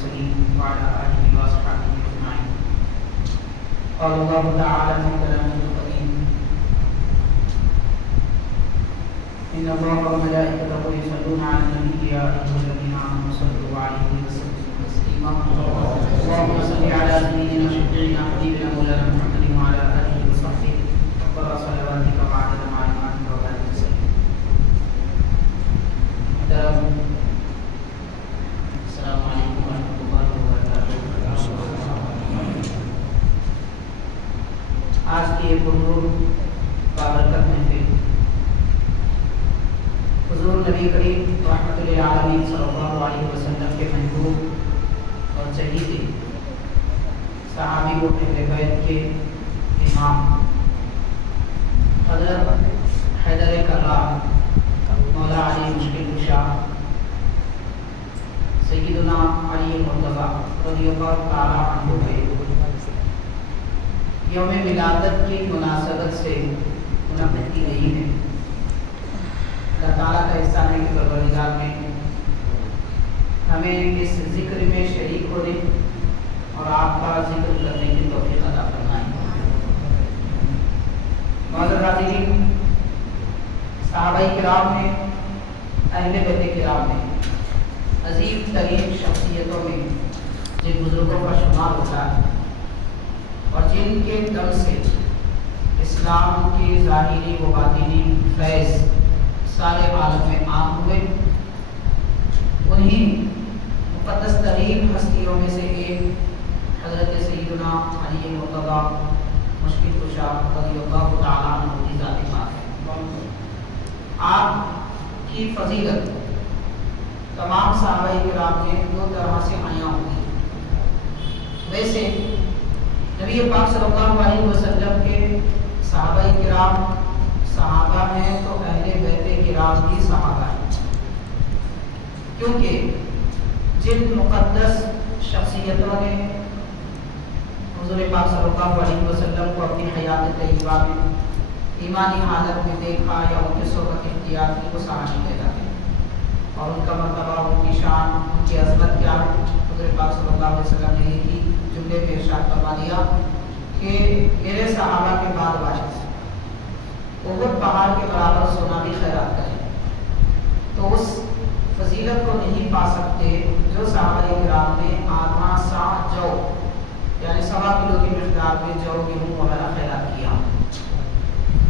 المرسلين وعلى آله وأصحابه أجمعين. قال الله تعالى في كلامه القديم: إن الله وملائكته يصلون على النبي يا أيها الذين آمنوا صلوا عليه وسلموا تسليما. اللهم صل على سيدنا شفيعنا حبيبنا مولانا محمد وعلى آله وصحبه أفضل صلواتك وعدد معلوماتك وبارك وسلم. السلام علیکم ورحمۃ اللہ وبرکاتہ. آج کی یہ پرنور بابرکت محفل حضور نبی کریم رحمۃ للعالمین صلی اللہ علیہ وسلم کے محبوب اور چہیتے صحابی و اہل بیت کے امام حضرت حیدر کرار مولا علی مشکل کشا سیدنا علی مرتضیٰ رضی اللہ تعالیٰ عنہ کے یوم ولادت کی مناسبت سے منعقد کی گئی ہے. اللہ تعالیٰ کا احسان ہے کہ پروردگار نے ہمیں اس ذکر میں شریک ہونے اور آپ کا ذکر کرنے کی توفیق عطا فرمائی. معزز حاضرین، صحابہ کرام میں، اہل بیت کرام میں عظیم ترین شخصیتوں میں جن بزرگوں کا شمار ہوتا ہے اور جن کے دم سے اسلام کے ظاہری و باطنی فیض سارے عالم میں عام ہوئے، انہی مقدس ترین ہستیوں میں سے ایک حضرت سیدنا علی مرتضیٰ مشکل کشا رضی اللہ تعالیٰ عنہ کی ذات پاک ہے. آپ کی فضیلت تمام صحابہ کرام میں دو طرح سے عیاں ہوئی. ویسے نبی پاک صلی اللہ علیہ وسلم کے صحابہ کرام صحابہ ہیں تو اہل بیت کرام بھی صحابہ ہیں، کیونکہ جن مقدس شخصیتوں نے حضور پاک صلی اللہ علیہ وسلم کو اپنی حیات طیبہ میں ایمانی حالت میں دیکھا یا ان کی صحبت اختیار کی، وہ صحابی کہلاتے ہیں. اور ان کا مرتبہ، ان کی شان، ان کی عظمت کیا ہے، حضور پاک صلی اللہ علیہ وسلم نے ایک ہی جملے میں ارشاد فرما دیا کہ میرے صحابہ کے بعد وارث احد پہاڑ کے برابر سونا بھی خیرات کریں. تو اس فضیلت کو نہیں پا سکتے جو صحابہ کرام نے آدھا سا جو یعنی 1.25 کلو کی مقدار میں جو گیہوں وغیرہ خیرات کیا.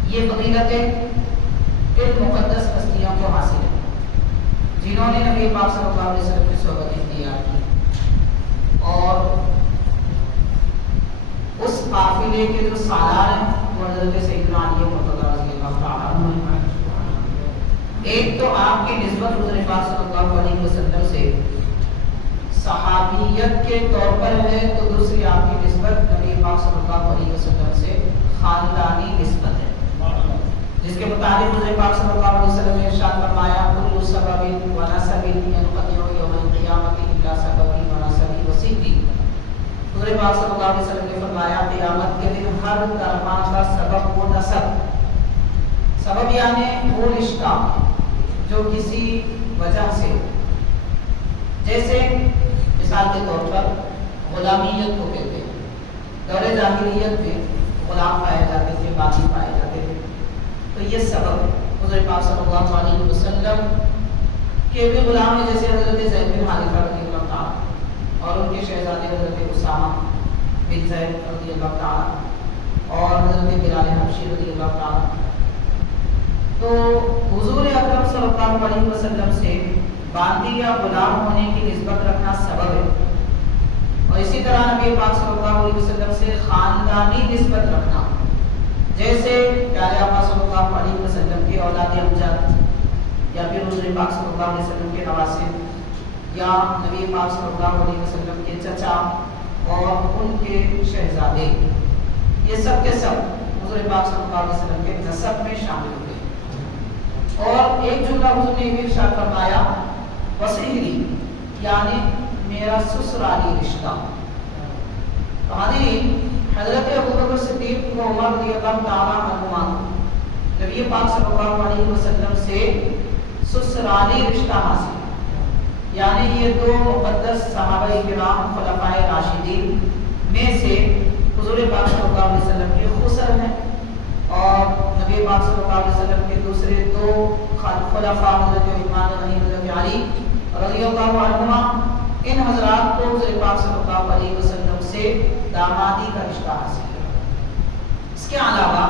یہ فضیلتیں ان مقدس ہستیوں کو حاصل ہیں جنہوں نے نبی پاک صلی اللہ علیہ وسلم کی صحبت اختیار کی اور اس قافلے کے جو سالار ہیں وہ حضرت سیدنا علی مرتضیٰ رضی اللہ تعالیٰ عنہ. ایک تو آپ کی نسبت حضور پاک صلی اللہ علیہ وسلم سے صحابیت کے طور پر ہے، تو دوسری آپ کی نسبت نبی پاک صلی اللہ علیہ وسلم سے خاندانی نسبت ہے، جس کے مطابق حضور پاک صلی اللہ علیہ وسلم نے ارشاد فرمایا: کل سبب و نسب ينقطع یوم القیامۃ الا سببی و نسبی و صدی. حضور پاک صلی اللہ علیہ وسلم نے فرمایا قیامت کے دن ہر طرح کا سبب و نسب، سبب یعنی وہ رشتہ جو کسی وجہ سے، جیسے مثال کے طور پر غلامیت کو کہتے ہیں. دور جاہلیت میں غلام پائے جاتے تھے، باغی پائے جاتے تھے، تو یہ سبب ہے. حضور پاک صلی اللہ علیہ وسلم کے بھی غلام ہیں، جیسے حضرت زید بن حارثہ رضی اللہ تعالیٰ اور ان کے شہزادے حضرت اسامہ بن زید رضی اللہ تعالیٰ اور حضرت بلال حبشی رضی اللہ تعالیٰ. تو حضور اکرم صلی اللہ علیہ وسلم سے باندی یا غلام ہونے کی نسبت رکھنا سبب ہے، اور اسی طرح نبی پاک صلی اللہ علیہ وسلم سے خاندانی نسبت رکھنا، جیسے پیارے آقا صلی اللہ علیہ وسلم کے اولاد امجد یا پھر حضور پاک صلی اللہ علیہ وسلم کے نواسے یا نبی پاک صلی اللہ علیہ وسلم کے چچا اور ان کے شہزادے، یہ سب کے سب حضور پاک صلی اللہ علیہ وسلم کے نسب میں شامل ہوئے. اور ایک جملہ حضور نے بھی ارشاد فرمایا وصحری، یعنی میرا سسرالی رشتہ. حاضرین، حضرت ابوبکر صدیق و عمر رضی اللہ تعالیٰ عنہما نبی پاک صلی اللہ علیہ وسلم سے سسرالی رشتہ حاصل، یعنی یہ دو مقدس 10 صحابہ کرام خلفائے راشدین میں سے حضور پاک صلی اللہ علیہ وسلم کے خسر ہیں، اور نبی پاک صلی اللہ علیہ وسلم کے دوسرے 2 خلفاء حضرت عثمان غنی، حضرت علی رضی اللہ عنہما، ان حضرات کو حضور پاک صلی اللہ علیہ وسلم سے دامادی کا رشتہ حاصل ہے۔ اس کے علاوہ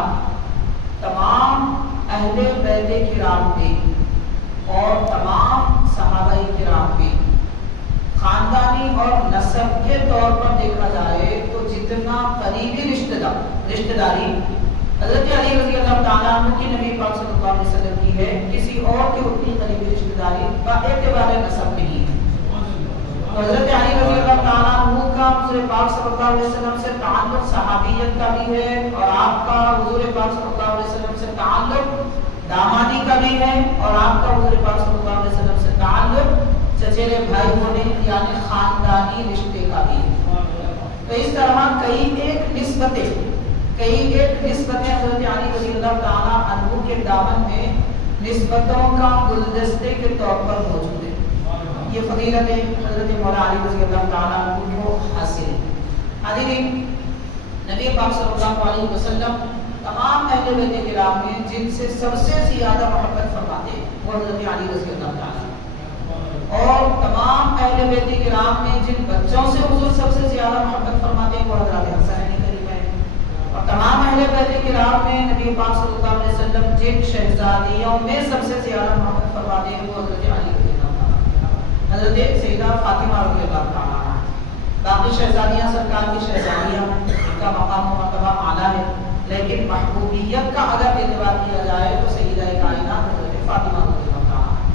تمام اہل بیت کرام پہ اور تمام صحابہ کرام پہ خاندانی اور نسب کے طور پر دیکھا جائے تو جتنا قریبی رشتہ داری حضرت علی رضی اللہ تعالیٰ عنہ کی نبی پاک صلی اللہ علیہ وسلم کی ہے، کسی اور کی اتنی قریبی رشتہ داری باعتبار نسب نہیں ہے۔ حضرت علی رضی اللہ تعالیٰ عنہ کا حضور پاک صلی اللہ علیہ وسلم سے تعلق صحابیت کا بھی ہے، اور آپ کا حضور پاک صلی اللہ علیہ وسلم سے تعلق دامادی کا بھی ہے، اور آپ کا حضور پاک صلی اللہ علیہ وسلم سے تعلق چچیرے بھائی ہونے یعنی خاندانی رشتے کا بھی ہے۔ تو اس طرح کئی ایک نسبتیں حضرت علی رضی اللہ تعالیٰ عنہ کے دامن میں نسبتوں کا گلدستے کے طور پر موجود ہے۔ یہ فضیلت حضرت مولا علی رضی اللہ تعالیٰ عنہ کو حاصل ہے۔ حاضرین، نبی پاک صلی اللہ علیہ وسلم تمام اہل بیت کرام میں جن سے سب سے زیادہ محبت فرماتے ہیں وہ حضرت علی رضی اللہ تعالیٰ، اور تمام اہل بیت کرام میں جن بچوں سے حضور سب سے زیادہ محبت فرماتے ہیں وہ حضرت حسن علی کریمہ ہیں، اور تمام اہل بیت کرام میں نبی پاک صلی اللہ علیہ وسلم جن شہزادیوں میں سب سے زیادہ محبت فرماتے ہیں وہ حضرت علی رضی اللہ تعالیٰ، حضرت سیدہ فاطمہ رضی اللہ تعالیٰ عنہا۔ باقی شہزادیاں سرکار کی شہزادیاں، ان کا مقام و مرتبہ اعلیٰ ہے، لیکن محبوبیت کا اگر اعتبار کیا جائے تو سیدہ کائنات حضرت فاطمہ رضی اللہ تعالیٰ عنہا۔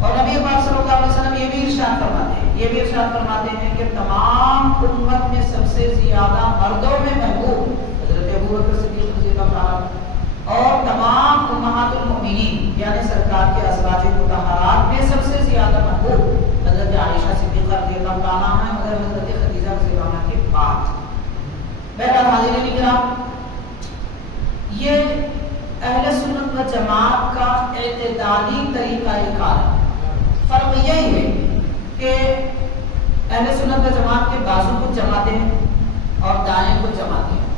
اور نبی پاک صلی اللہ علیہ وسلم یہ بھی ارشاد فرماتے ہیں کہ تمام امت میں سب سے زیادہ مردوں میں محبوب حضرت ابوبکر صدیق رضی اللہ تعالیٰ، اور تمام امہات المؤمنین یعنی سرکار کے ازواج مطہرات میں سب سے زیادہ محبوب حضرت عائشہ صدیقہ رضی اللہ تعالیٰ عنہا، مگر حضرت خدیجہ رضی اللہ عنہا کے بعد۔ بہرحال حاضرین کرام، یہ اہل سنت و جماعت کا اعتدالی طریقہ کار ہے۔ فرق یہی ہے کہ اہل سنت و جماعت کے بازو کو جماتے ہیں اور دائیں کو جماتے ہیں۔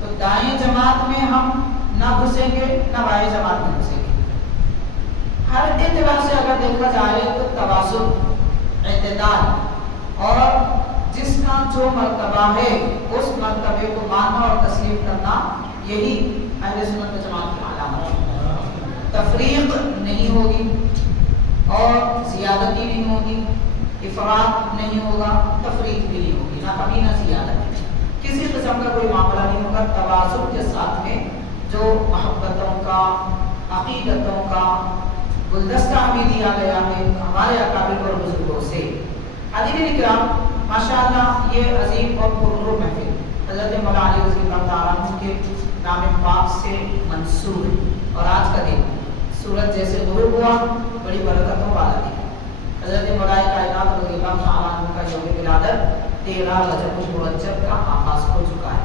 تو دائیں جماعت میں ہم نہ گھسیں گے نہ بائیں جماعت میں گھسیں گے۔ ہر اعتبار سے اگر دیکھا جائے تو توازن، اعتدال، اور جس کا جو مرتبہ ہے اس مرتبے کو ماننا اور تسلیم کرنا، یہی اہل سنت و جماعت کی علامت ہے۔ تفریق نہیں ہوگی اور زیادتی نہیں ہوگی، افراط نہیں ہوگا، تفریق بھی نہیں ہوگی، نہ کمی نہ زیادت، کسی قسم کا کوئی معاملہ نہیں ہوگا۔ توازن کے ساتھ میں جو محبتوں کا، عقیدتوں کا گلدستہ بھی دیا گیا ہے ہمارے اکابر اور بزرگوں سے۔ حاضرین کرام، ماشاءاللہ یہ عظیم اور پرنور محفل حضرت مولا علی رضی اللہ تعالیٰ عنہ کے نام پاک سے منسوب ہے، اور آج کا دن سورج جیسے غروب ہوا بڑی برکتوں والا دن ہے۔ حضرت مولا کائنات رضی اللہ تعالیٰ عنہ کا یوم ولادت 13 رجب المرجب کا آغاز ہو چکا ہے۔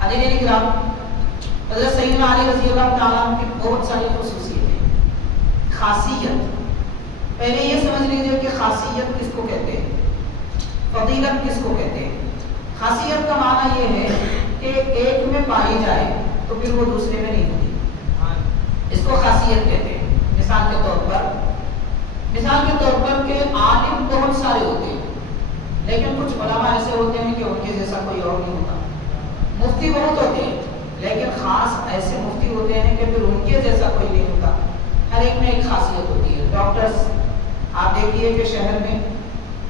حاضرین کرام، حضرت سیدنا علی رضی اللہ تعالیٰ عنہ کی بہت ساری خصوصیتیں، خاصیت، پہلے یہ سمجھ لیجیے کہ خاصیت کس کو کہتے ہیں، فضیلت کس کو کہتے ہیں۔ خاصیت کا معنی یہ ہے کہ ایک میں پائی جائے تو پھر وہ دوسرے میں نہیں ہوتی، اس کو خاصیت کہتے ہیں۔ مثال کے طور پر کہ عالم بہت سارے ہوتے ہیں لیکن کچھ علماء ایسے ہوتے ہیں کہ ان کے جیسا کوئی اور نہیں ہوتا، مفتی بہت ہوتے ہیں لیکن خاص ایسے مفتی ہوتے ہیں کہ پھر ان کے جیسا کوئی نہیں ہوتا۔ ہر ایک میں ایک خاصیت ہوتی ہے۔ ڈاکٹرز، آپ دیکھیے کہ شہر میں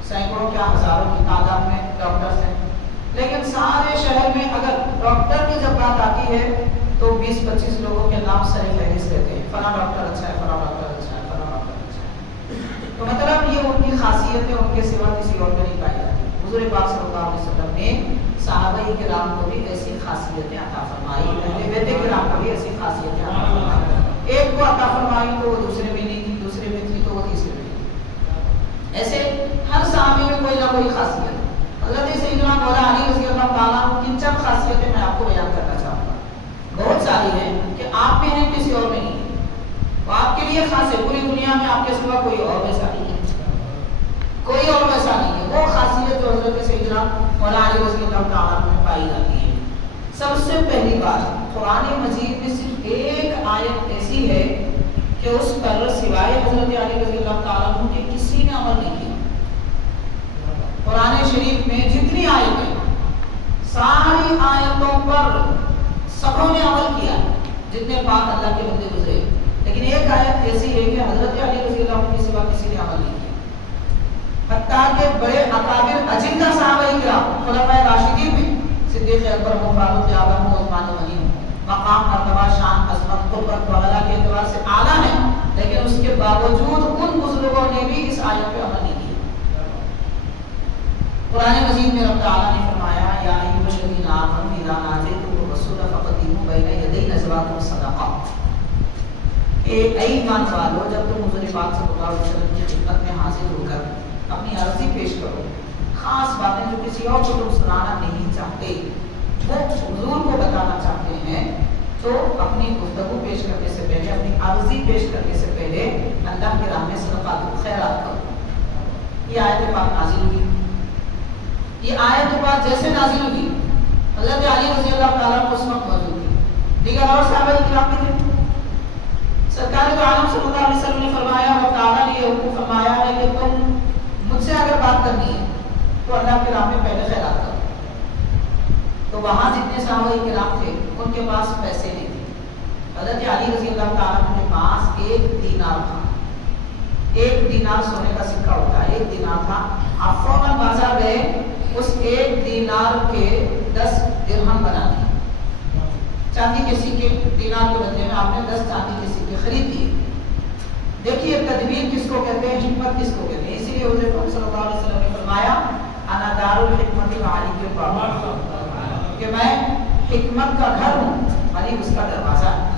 سینکڑوں کیا ہزاروں کی تعداد میں ڈاکٹرز ہیں، لیکن سارے شہر میں اگر ڈاکٹر کی جب بات آتی ہے تو 20-25 لوگوں کے نام سر فہرست رہتے ہیں، فلاں ڈاکٹر اچھا ہے، فلاں ڈاکٹر اچھا ہے، فلاں ڈاکٹر اچھا ہے۔ تو مطلب یہ ان کی خاصیت ہے، ان کے سوا کسی اور میں نہیں پائی جاتی۔ حضور پاک صلی اللہ علیہ وسلم نے صحابہ کرام کو بھی ایسی خاصیتیں عطا فرمائی، اہل بیت کرام کو بھی ایسی خاصیتیں عطا فرمائی۔ ایک کو عطا فرمائی تو وہ دوسرے میں نہیں تھی، دوسرے میں تھی تو وہ تیسرے میں تھی۔ ایسے ہر صحابی میں کوئی نہ کوئی خاصیت۔ حضرت سیدنا مولا علی رضی اللہ تعالیٰ عنہ کی چند خاصیتیں میں آپ کو بیان کرنا چاہوں گا۔ بہت ساری ہیں کہ آپ میں ہیں کسی اور میں نہیں ہے، وہ آپ کے لیے خاص ہے، پوری دنیا میں آپ کے سوا کوئی اور ویسا نہیں ہے، کوئی اور ویسا نہیں ہے۔ جناب مولانا علی رضی اللہ تعالیٰ عنہ میں پائی جاتی ہے۔ سب سے پہلی بات، قرآن مجید میں صرف ایک آیت ایسی ہے کہ اس پر سوائے حضرت علی رضی اللہ تعالیٰ عنہ کے کسی نے عمل نہیں کیا۔ قرآن شریف میں جتنی آیتیں، ساری آیتوں پر سبوں نے عمل کیا، جتنے پاک اللہ کے بندے گزرے، لیکن ایک آیت ایسی ہے کہ حضرت علی رضی اللہ عنہ کے سوا کسی نے عمل نہیں کیا۔ حتیٰ کہ بڑے اکابر اجندہ صحابہ کرام، خلفائے راشدین میں صدیق اکبر، عمر فاروق، عثمان و علی، مقام، مرتبہ، شان، عظمت، قربت وغیرہ کے اعتبار سے اعلیٰ ہیں، لیکن اس کے باوجود ان بزرگوں نے بھی اس آیت پہ عمل نہیں کیا۔ قرآن مجید میں رب تعالیٰ نے فرمایا یا ایھا الذین آمنوا اذا ناجیتم الرسول فقدموا بین یدی نجواکم صدقہ، اے ایمان والو جب تم حضور پاک صلی اللہ علیہ وسلم کی خدمت میں حاضر ہو کر اپنی عرضی پیش کرو، خاص باتیں جو کسی اور کو تم سنانا نہیں چاہتے، وہ حضور کو بتانا چاہتے ہیں، تو اپنی گفتگو پیش کرنے سے پہلے، اپنی عرضی پیش کرنے سے پہلے اللہ کی راہ میں صدقات و خیرات کرو۔ یہ آیت پاک نازل ہوئی، یہ آیت پاک جیسے نازل ہوئی، حضرت علی رضی اللہ تعالیٰ کو اس وقت موجود تھی، دیگر اور صحابہ کرام بھی تھے۔ سرکار دو عالم صلی اللہ علیہ وسلم نے فرمایا، رب تعالیٰ نے یہ حکم فرمایا ہے کہ تم مجھ سے اگر بات کرنی ہے تو اللہ کے راہ میں پہلے خیرات کرو۔ تو وہاں جتنے صحابہ کرام تھے ان کے پاس پیسے نہیں تھے، حضرت علی رضی اللہ تعالیٰ کے پاس 1 دینار تھا، 1 دینار سونے کا سکہ ہوتا ہے، 1 دینار تھا۔ آپ فوراً بازار گئے، اس 1 دینار کے 10 درہم بنا دیے، چاندی کے سکے، دینار کے بدلے میں آپ نے 10 چاندی کے سکے خرید دیے۔ دیکھیے تدبیر کس کو کہتے ہیں، حکمت کس کو کہتے ہیں۔ اسی لیے حضور صلی اللہ علیہ وسلم نے فرمایا انا دار الحکمت وعلی کے باب، کہ میں حکمت کا گھر ہوں، علی اس کا دروازہ ہے۔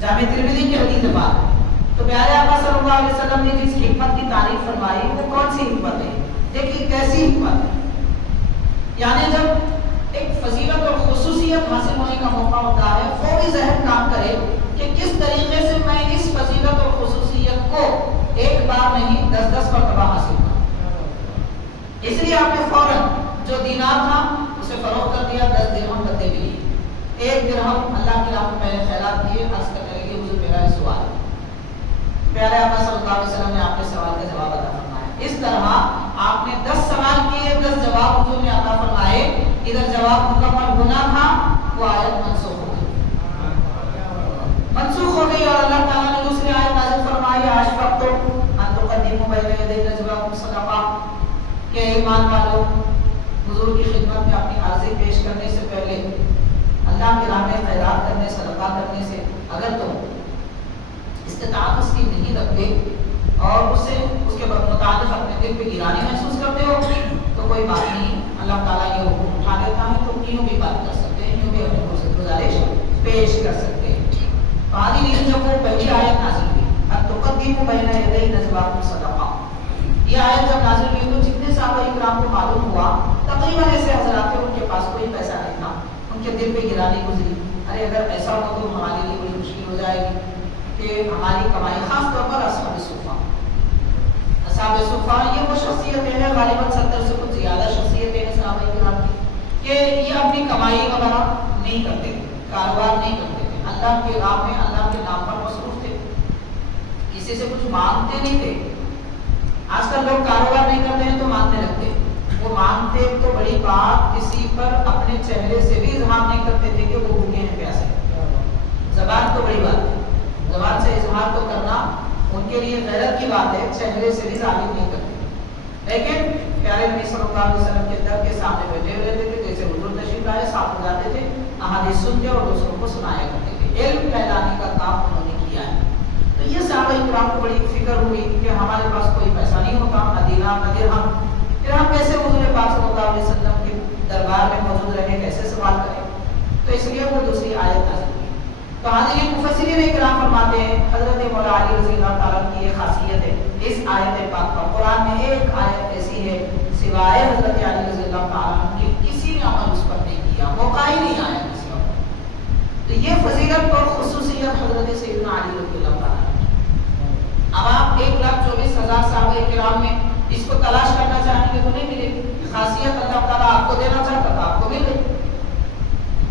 جامع ترمذی کی حدیث ہے بات۔ تو پیارے آقا صلی اللہ علیہ وسلم نے جس حکمت کی تعریف فرمائی وہ کون سی حکمت ہے؟ دیکھیے کیسی حکمت ہے، یعنی جب ایک فضیلت اور خصوصیت حاصل ہونے کا موقع ہوتا ہے، فوری ذہن کام کرے کہ کس طریقے سے میں اس فضیلت اور خصوصیت کو ایک بار نہیں 10 مرتبہ حاصل کروں۔ اس لیے آپ نے فوراً جو دینار تھا اسے فروخت کر دیا، 10 درہم بدلے میں لیے، 1 درہم اللہ کی راہ میں پہلے خیرات دیے۔ عرض کرنے لگے حضور میرا سوال، پیارے آقا صلی اللہ علیہ وسلم نے آپ کے سوال کا جواب عطا فرمایا۔ اس طرح آپ نے 10 سوال کیے، 10 جواب حضور نے عطا فرمائے۔ ادھر جواب مکمل ہونا تھا، وہ آیت منسوخ ہو گئی، اور اللہ تعالیٰ نے دوسری آیت نازل فرمائی اشفقتم ان تقدموا بین یدی نجواکم صدقہ، کہ ایمان والو حضور کی خدمت میں اپنی عرضی پیش کرنے سے پہلے، اللہ کی راہ میں خیرات کرنے، صدقہ کرنے سے اگر تم استطاعت اس کی نہیں رکھتے اور اس کے متعلق اپنے دل پہ گرانی محسوس کرتے ہو تو کوئی بات نہیں، اللہ تعالیٰ یہ حکم اٹھا لیتا ہے، تو یوں بھی بات کر سکتے ہیں، یوں بھی اپنی گزارش پیش کر سکتے ہیں۔ تو آدھی نہیں جب وہ پہلی آیت نازل ہوئی ان تقدموا بین یدی نجواکم صدقہ، یہ آیت جب نازل ہوئی تو جتنے صحابہ کرام کو معلوم ہوا، تقریباً ایسے حضرات تھے ان کے پاس کوئی پیسہ نہیں تھا، ان کے دل پہ گرانی گزری، ارے اگر ایسا ہو تو ہمارے لیے بڑی مشکل ہو جائے گی کہ ہماری کمائی، خاص طور پر اصحاب صفہ یہ وہ شخصیتیں ہیں، غالباً 70 سے کچھ زیادہ شخصیتیں ہیں صحابہ کرام کی، کہ یہ اپنی کمائی وغیرہ نہیں کرتے تھے، کاروبار نہیں کرتے تھے، اللہ کے راہ میں اللہ کے نام پر مصروف تھے، کسی سے کچھ مانگتے نہیں تھے۔ آج کل لوگ کاروبار نہیں کرتے ہیں تو مانگنے لگتے ہیں، وہ مانگتے تو بڑی بات کسی پر اپنے چہرے سے بھی اظہار نہیں کرتے تھے کہ وہ بھوکے ہیں پیاسے ہیں۔ زبان تو بڑی بات ہے، زبان سے اظہار تو کرنا ان کے لیے غیرت کی بات ہے، چہرے سے بھی ظاہر نہیں کرتے، لیکن پیارے نبی صلی اللہ علیہ وسلم کے در کے سامنے بیٹھے ہوئے رہتے تھے، جیسے حضور تشریف لائے ساتھ ہو جاتے تھے، احادیث سنتے اور دوسروں کو سنایا کرتے تھے، علم پھیلانے کا کام انہوں نے کیا ہے۔ تو یہ صحابہ کرام کو بڑی فکر ہوئی کہ ہمارے پاس کوئی پیسہ نہیں ہوتا، نہ دینار نہ درہم، پھر ہم کیسے حضور پاک صلی اللہ علیہ وسلم کے دربار میں موجود رہے، کیسے سوال کریں؟ تو اس لیے وہ دوسری آیت نازل ہوئی۔ تو حاضرین مفسرین کرام فرماتے ہیں حضرت مولا علی رضی اللہ تعالیٰ کی یہ خاصیت ہے اس آیت پاک پر، قرآن میں ایک آیت ایسی ہے سوائے حضرت علی رضی اللہ تعالیٰ کہ کسی نے عمل اس پر نہیں کیا، موقع ہی نہیں آیا کسی کا۔ تو یہ فضیلت اور خصوصیت حضرت سیدنا علی رضی اللہ تعالیٰ۔ اب آپ 1,24,000 صحابہ کرام میں اس کو تلاش کرنا چاہیں گے کو نہیں ملی، خاصیت اللہ تعالیٰ آپ کو دینا چاہتا تھا، آپ کو مل گئی۔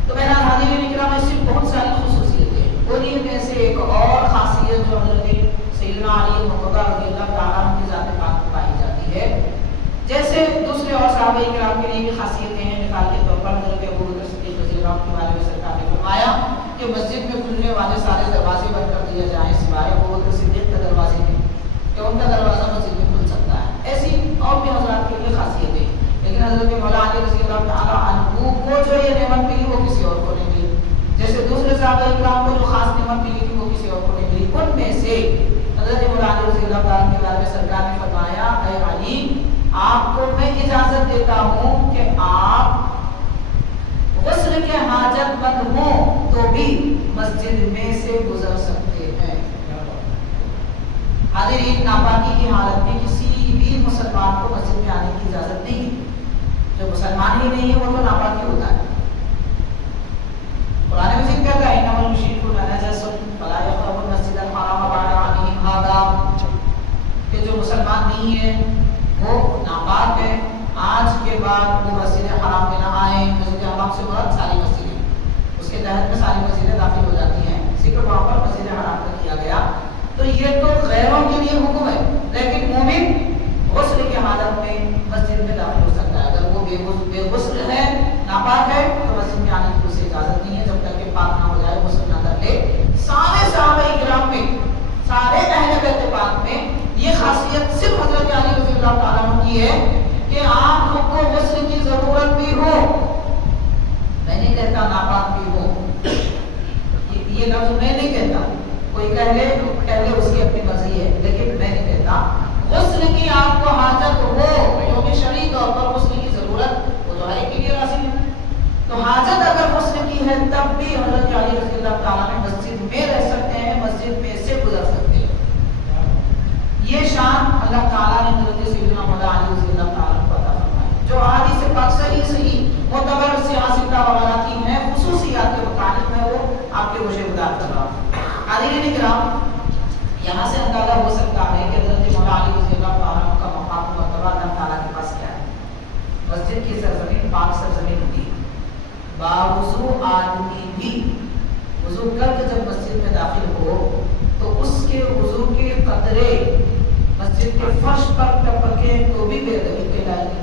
تو بہرحال حاضرین کرام، ایسی بہت ساری خصوصیتیں ہیں، انہیں میں سے ایک اور خاصیت جو حضرت سیدنا علی مرتضیٰ رضی اللہ تعالیٰ عنہ کی ذات پاک میں پائی جاتی ہے، جیسے دوسرے اور صحابہ کرام کے لیے بھی خاصیتیں ہیں۔ مثال کے طور پر حضرت ابو بکر صدیق رضی اللہ عنہ کے بارے میں سرکار نے فرمایا کہ مسجد میں کھلنے والے سارے دروازے بند کر دیا جائیں سوائے ابو بکر صدیق کے دروازے میں، کہ ان کا دروازہ مسجد میں کھل سکتا ہے۔ ایسی اور بھی حضرات کے لیے خاصیتیں، لیکن حضرت مولا علی رضی اللہ تعالیٰ عنہ کو جو یہ نعمت ملی وہ کسی اور کو نہیں ملی، جیسے دوسرے صحابہ کرام کو جو خاص نعمت ملی تھی وہ کسی اور کو نہیں ملی۔ ان میں سے حضرت مولا علی رضی اللہ تعالیٰ کے بارے میں سرکار نے فرمایا، اے علی، آپ کو میں اجازت دیتا ہوں کہ آپ غسل کے حاجت مند ہوں تو بھی مسجد میں سے گزر سکتے ہیں۔ حاضرین، ناپاکی کی حالت میں کسی بھی مسلمان کو مسجد میں آنے کی اجازت نہیں ہے۔ جو مسلمان ہی نہیں ہے وہ تو ناپاکی ہوتا ہے۔ قرآن مجید کہتا ہے انما المشرکون نجس فلا یقربوا المسجد الحرام بعد عامهم هذا، کہ جو مسلمان نہیں ہے وہ ناپاک ہے، آج کے بعد وہ مسجد حرام میں نہ آئیں۔ مسجد حرام سے مراد ساری مسجدیں، اس کے تحت میں ساری مسجدیں داخل ہو جاتی ہیں، ذکر وہاں پر مسجد حرام کا کیا گیا۔ تو یہ تو غیروں کے لیے حکم ہے، لیکن مومن غسل کی حالت میں مسجد میں داخل ہو سکتا ہے۔ اگر وہ بے غسل ہے، ناپاک ہے، تو مسجد میں آنے کی اسے اجازت نہیں ہے جب تک کہ پاک نہ ہو جائے، غسل نہ کر لے۔ سارے صحابہ کرام میں، سارے اہل بیت پاک میں یہ خاصیت صرف حضرت علی رضی اللہ تعالیٰ عنہ کی ہے کہ آپ لوگ کو غسل کی ضرورت بھی ہو، میں نہیں کہتا ناپاک بھی ہو، یہ لفظ میں نہیں کہتا، کوئی کہہ لے اس کی اپنی مرضی ہے، لیکن میں نہیں کہتا غسل کی آپ کو حاجت ہو، کیونکہ شرعی طور پر غسل کی ضرورت وہ تو ہر ایک کے لیے لازم ہے۔ تو حاجت اگر غسل کی ہے تب بھی حضرت علی رضی اللہ تعالیٰ نے مسجد میں رہ سکتے ہیں، مسجد میں سے گزر سکتے ہیں۔ یہ شان اللہ تعالیٰ نے حضرت سیدنا مولا علی رضی اللہ تعالیٰ کو عطا فرمائی، جو احادیث پاک صحیح معتبر سیاستہ وغیرہ کی ہیں، خصوصیات کے متعلق میں وہ آپ کے گوشے گزار کر رہا ہوں۔ حاضرین کرام، یہاں سے اندازہ ہو سکتا ہے کہ حضرت مولا علی رضی اللہ تعالیٰ کا مقام مرتبہ اللہ تعالیٰ کے پاس کیا ہے۔ مسجد کی سرزمین پاک سرزمین ہوتی ہے، باوضو آدمی بھی وضو کر کے جب مسجد میں داخل ہو تو اس کے وضو کے قطرے مسجد کے فرش پر ٹپکے تو بھی بے ادبی کہلائے گی۔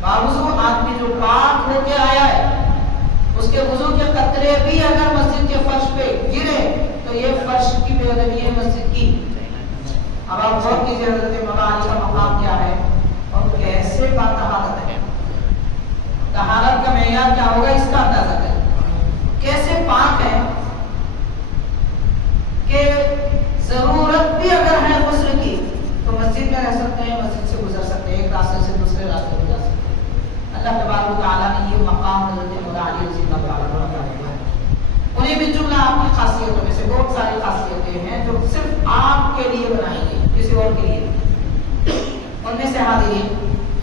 باوضو آدمی جو پاک ہو کے آیا ہے، اس کے وضو کے قطرے بھی اگر مسجد کے فرش پہ گرے تو یہ فرش کی بے ادبی ہے مسجد کی۔ اب آپ غور کیجیے حضرت مولا علی کا مقام کیا ہے اور کیسے باطہارت ہے۔ طہارت کا معیار کیا ہوگا اس کا اندازہ کریں، کیسے پاک ہے کہ ضرورت بھی اگر ہے غسل کی تو مسجد میں رہ سکتے ہیں، مسجد سے گزر سکتے ہیں، ایک راستے سے دوسرے راستے پہ جا سکتے ہیں۔ اللہ تبارک و تعالیٰ نے یہ مقام حضرت مولا علی رضی اللہ تعالیٰ عنہ کو دیا ہے۔ انہیں بھی جملہ آپ کی خاصیتوں میں سے بہت ساری خاصیتیں ہیں جو صرف آپ کے لیے بنائی گئی، کسی اور کے لیے۔ ان میں سے حاضرین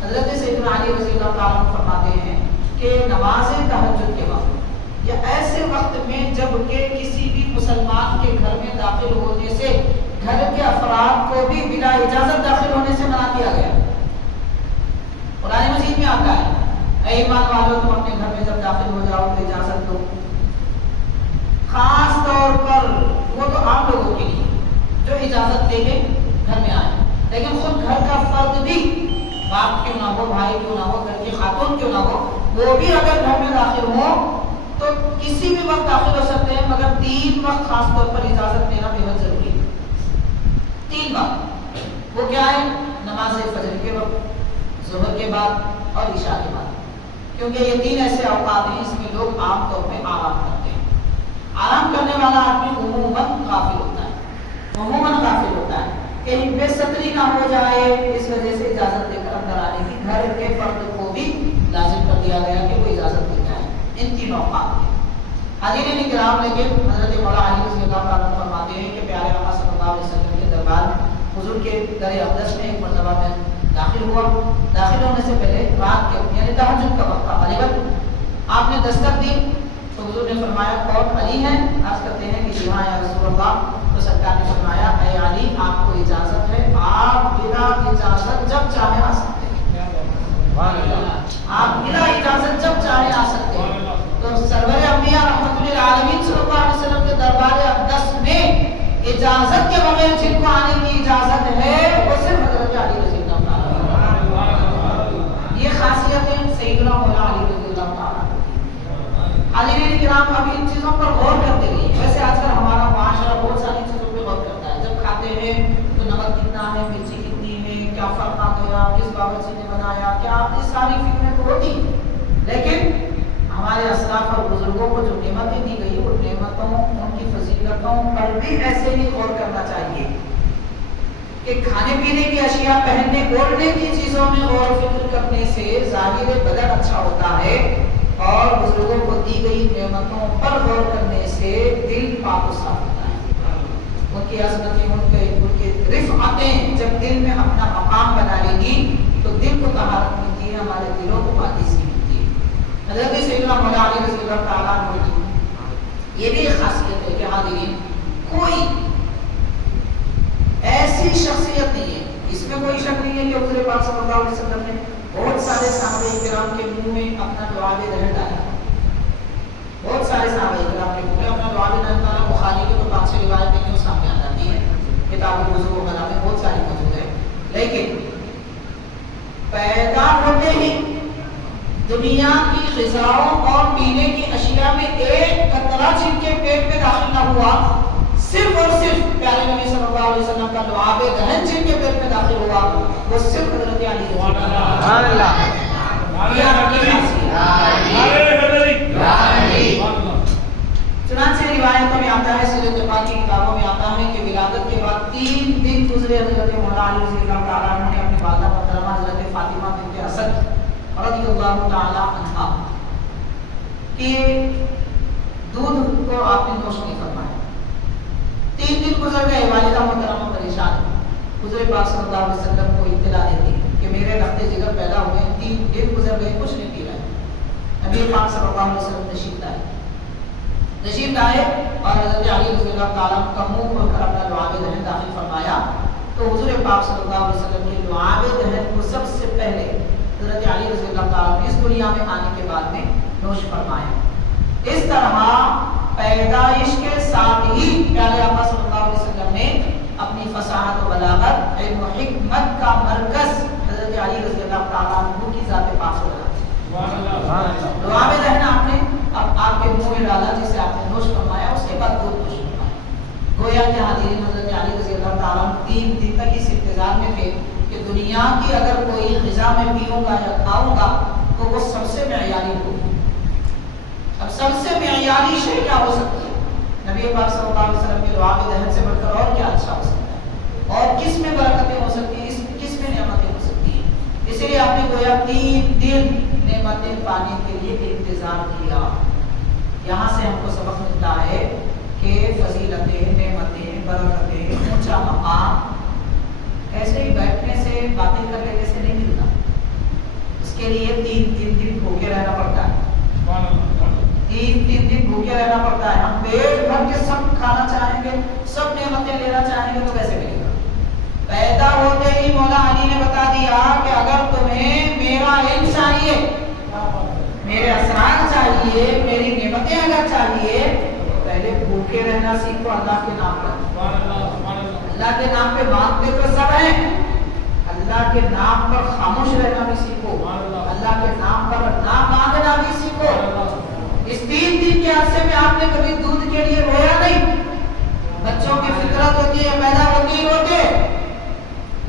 حضرت سیدنا علی رضی اللہ تعالیٰ عنہ فرماتے ہیں کہ نماز تہجد کے وقت یا ایسے وقت میں جب کہ کسی بھی مسلمان کے گھر میں داخل ہونے سے گھر کے افراد کو بھی بلا اجازت داخل ہونے سے منع کیا گیا۔ قرآن مجید میں آتا ہے، اے ایمان والو تم اپنے گھر میں جب داخل ہو جاؤ تو اجازت دو، خاص طور پر وہ تو آپ لوگوں کے لیے جو اجازت لے کے گھر میں آئے، لیکن خود گھر کا فرد بھی، باپ کیوں نہ ہو، بھائی کیوں نہ ہو، گھر کی خاتون کیوں نہ ہو، وہ بھی اگر گھر میں داخل ہو تو کسی بھی وقت داخل ہو سکتے ہیں، مگر 3 وقت خاص طور پر اجازت لینا بے حد ضروری ہے۔ 3 وقت وہ کیا ہے؟ نماز فجر کے وقت، ظہر کے بعد اور عشاء کے بعد، کیونکہ یہ 3 ایسے اوقات ہیں اس میں لوگ عام طور پہ آرام کرتے ہیں۔ آرام کرنے والا آدمی عموماً غافل ہوتا ہے، کہیں بے ستری نہ ہو جائے، اس وجہ سے اجازت لے کر اندر آنے کی گھر کے فرد کو بھی لازم کر دیا گیا کہ وہ اجازت لے جائے ان 3 اوقات میں۔ حاضرین کرام، لیکن حضرت مولا علی رضی اللہ تعالیٰ عنہ فرماتے ہیں کہ پیارے آقا صلی اللہ علیہ وسلم کے دربار حضور کے در اقدس میں ایک مرتبہ میں داخل ہوا۔ داخل ہونے سے پہلے رات کے یعنی تہجد کا وقت تھا، غالباً آپ نے دستک دی تو حضور نے فرمایا کون؟ علی ہیں؟ عرض کرتے ہیں کہ جی ہاں یا رسول اللہ۔ تو سرکار نے فرمایا اے علی آپ کو اجازت ہے، آپ بنا اجازت جب چاہے آ سکتے ہیں، آپ بنا اجازت جب چاہے آ سکتے ہیں۔ تو سرور انبیاء رحمت للعالمین صلی اللہ علیہ وسلم کے دربار اقدس میں اجازت کے بغیر جن کو آنے کی اجازت ہے وہ صرف حضرت علی رضی اللہ تعالیٰ۔ یہ خاصیتیں سیدنا مولا علی رضی اللہ تعالیٰ۔ حاضرین کرام، اب ان چیزوں پر غور کرتے رہیے۔ ویسے آج کل ہمارا معاشرہ بہت ساری چیزوں پہ غور کرتا ہے، جب کھاتے ہیں تو نمک کتنا ہے، مرچی کتنی ہے، کیا فرق آ گیا، کس باورچی نے بنایا، کیا، یہ ساری فکریں تو ہوتی، لیکن ہمارے اسلاف اور بزرگوں کو جو نعمتیں دی گئی ان نعمتوں، ان کی فضیلتوں پر بھی ایسے ہی غور کرنا چاہیے کہ کھانے پینے کی اشیاء، پہننے اوڑھنے کی چیزوں میں غور و فکر کرنے سے ظاہر بدن اچھا ہوتا ہے، اور بزرگوں کو دی گئی نعمتوں پر غور کرنے سے دل پاک و صاف ہوتا ہے۔ ان کی عظمتیں، ان کے رفعتیں جب دل میں اپنا مقام بنا لیں گی تو دل کو طہارت ملتی ہے، ہمارے دلوں کو پاکیزگی ملتی ہے۔ حضرت سیدنا مولا علی رضی اللہ تعالیٰ عنہ کی یہ بھی ایک خاصیت ہے کہ حاضرین کوئی ایسی شخصیت نہیں ہے، اس میں کوئی شک نہیں ہے کہ حضور پاک صلی اللہ علیہ وسلم نے بہت سارے صحابہ کرام کے منہ میں اپنا دعا دہن ڈالا، بہت سارے صحابہ کرام کے منہ میں اپنا دعا دہن ڈالا۔ بخاری کی تو 5 روایتیں کیوں سامنے آ جاتی ہیں، کتاب الوضو وغیرہ میں بہت ساری موجود ہے، لیکن پیدا ہوتے ہی دنیا کی غذاؤں اور پینے کی اشیاء میں ایک قطرہ جن کے پیٹ میں داخل نہ ہوا، صرف اور صرف پیارے نبی صلی اللہ علیہ وسلم کا دعا دہن جن کے پیٹ میں داخل ہوا وہ صرف حضرت علی سبحان اللہ۔ چنانچہ روایتوں میں آتا ہے، سیرت پاک کی کتابوں میں آتا ہے کہ ولادت کے بعد 3 دن گزرے حضرت مولا علی رضی اللہ تعالیٰ عنہ نے اپنی والدہ محترمہ حضرت فاطمہ بنت اسد رضی اللہ تعالیٰ عنہا کہ دودھ کو آپ نے نوش نہیں فرمایا۔ 3 دن گزر گئے، والدہ محترمہ پریشان ہے، حضور پاک صلی اللہ علیہ وسلم کو اطلاع دیتی کہ میرے رخت جگر پیدا ہوئے، 3 دن گزر گئے، کچھ نہیں پی رہا۔ نبی پاک صلی اللہ علیہ وسلم تشریف لائے اور حضرت علی رضی اللہ تعالیٰ کا منہ کھول کر اپنا لعاب دہن داخل فرمایا تو حضور پاک صلی اللہ علیہ وسلم کے لعاب دہن کو سب سے پہلے حضرت علی رضی اللہ تعالیٰ نے اس دنیا میں آنے کے بعد میں نوش فرمایا۔ اس طرح پیدائش کے ساتھ ہی پیارے آقا صلی اللہ علیہ وسلم نے اپنی فصاحت و بلاغت، علم و حکمت کا مرکز حضرت علی رضی اللہ تعالیٰ عنہ کی ذات پاک سے لعاب دہن آپ نے اب آپ کے منہ میں ڈالا جسے آپ نے نوش فرمایا، اس کے بعد دودھ نوش فرمایا۔ گویا کہ حاضرین حضرت علی رضی اللہ تعالیٰ 3 دن تک اس انتظار میں تھے کہ دنیا کی اگر کوئی غذا میں پیوں گا یا کھاؤں گا تو وہ سب سے معیاری ہوگی۔ اب سب سے معیاری شے کیا ہو سکتی ہے؟ نبی پاک صلی اللہ علیہ وسلم کے لعاب دہن سے بڑھ کر اور کیا اچھا ہو سکتا ہے، اور کس میں برکتیں ہو سکتی ہیں، کس میں نعمتیں ہو سکتی ہیں۔ اسی لیے آپ نے گویا 3 دن نعمتیں پانے کے لیے انتظار کیا۔ یہاں سے ہم کو سبق ملتا ہے کہ فضیلتیں، نعمتیں، برکتیں، اونچا مقام ایسے ہی بیٹھنے سے، باتیں کر لینے سے نہیں ملتا، اس کے لیے 3 دن بھوکے رہنا پڑتا ہے، 3 دن بھوکے رہنا پڑتا ہے۔ ہم پیٹ بھر کے سب کھانا چاہیں گے، سب نعمتیں لینا چاہیں گے تو کیسے ملے گا؟ پیدا ہوتے ہی مولا علی نے بتا دیا کہ اگر تمہیں میرا علم چاہیے، میرے اسرار چاہیے، میری نعمتیں اگر چاہیے تو پہلے بھوکے رہنا سیکھو اللہ کے نام پر۔ اللہ کے نام پہ مانگتے تو سب ہیں، اللہ کے نام پر خاموش رہنا بھی سیکھو، اللہ کے نام پر نہ مانگنا بھی سیکھو۔ اس 3 دن کے عرصے میں آپ نے کبھی دودھ کے لیے رویا نہیں۔ بچوں کی فطرت ہوتی ہے، پیدا ہوتی ہی روتے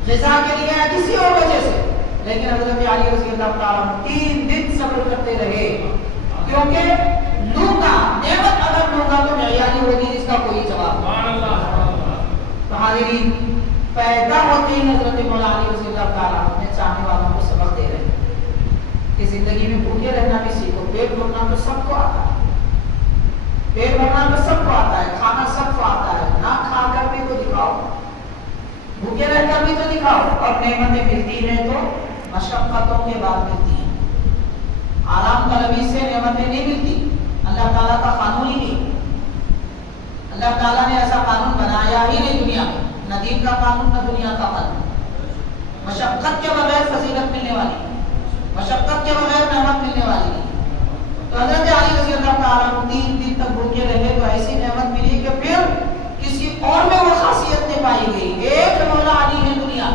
غذا کے لیے یا کسی اور وجہ سے، لیکن حضرت علی رضی اللہ تعالیٰ 3 دن صبر کرتے رہے، کیونکہ لوں گا نعمت اگر لوں گا تو معیاری ہوگی جس کا کوئی جواب نہیں۔ تو حاضرین پیدا ہوتے ہی حضرت مولا علی رضی اللہ تعالیٰ اپنے چاہنے والوں کو سبق دے رہے ہیں کہ زندگی میں بھوکے رہنا بھی سیکھو۔ پیٹ بھرنا تو سب کو آتا ہے، پیٹ بھرنا تو سب کو آتا ہے، کھانا سب کو آتا ہے، نہ کھا کر بھی تو دکھاؤ، بھوکے رہ کر بھی تو دکھاؤ۔ اور نعمتیں ملتی ہیں تو مشقتوں کے بعد ملتی ہیں، آرام طلبی سے نعمتیں نہیں ملتی، اللہ تعالیٰ کا قانون ہی نہیں۔ اللہ تعالیٰ نے ایسا قانون بنایا ہی نہیں دنیا میں، نہ دین کا قانون نہ دنیا کا قانون۔ مشقت کے بغیر فضیلت ملنے والی، مشقت کے بغیر نعمت ملنے والی نہیں۔ تو حضرت علی رضی اللہ تعالیٰ عنہ 3 دن تک بھوکے رہے تو ایسی نعمت ملی کہ پھر کسی اور میں وہ خاصیت نہیں پائی گئی۔ ایک مولا علی ہے دنیا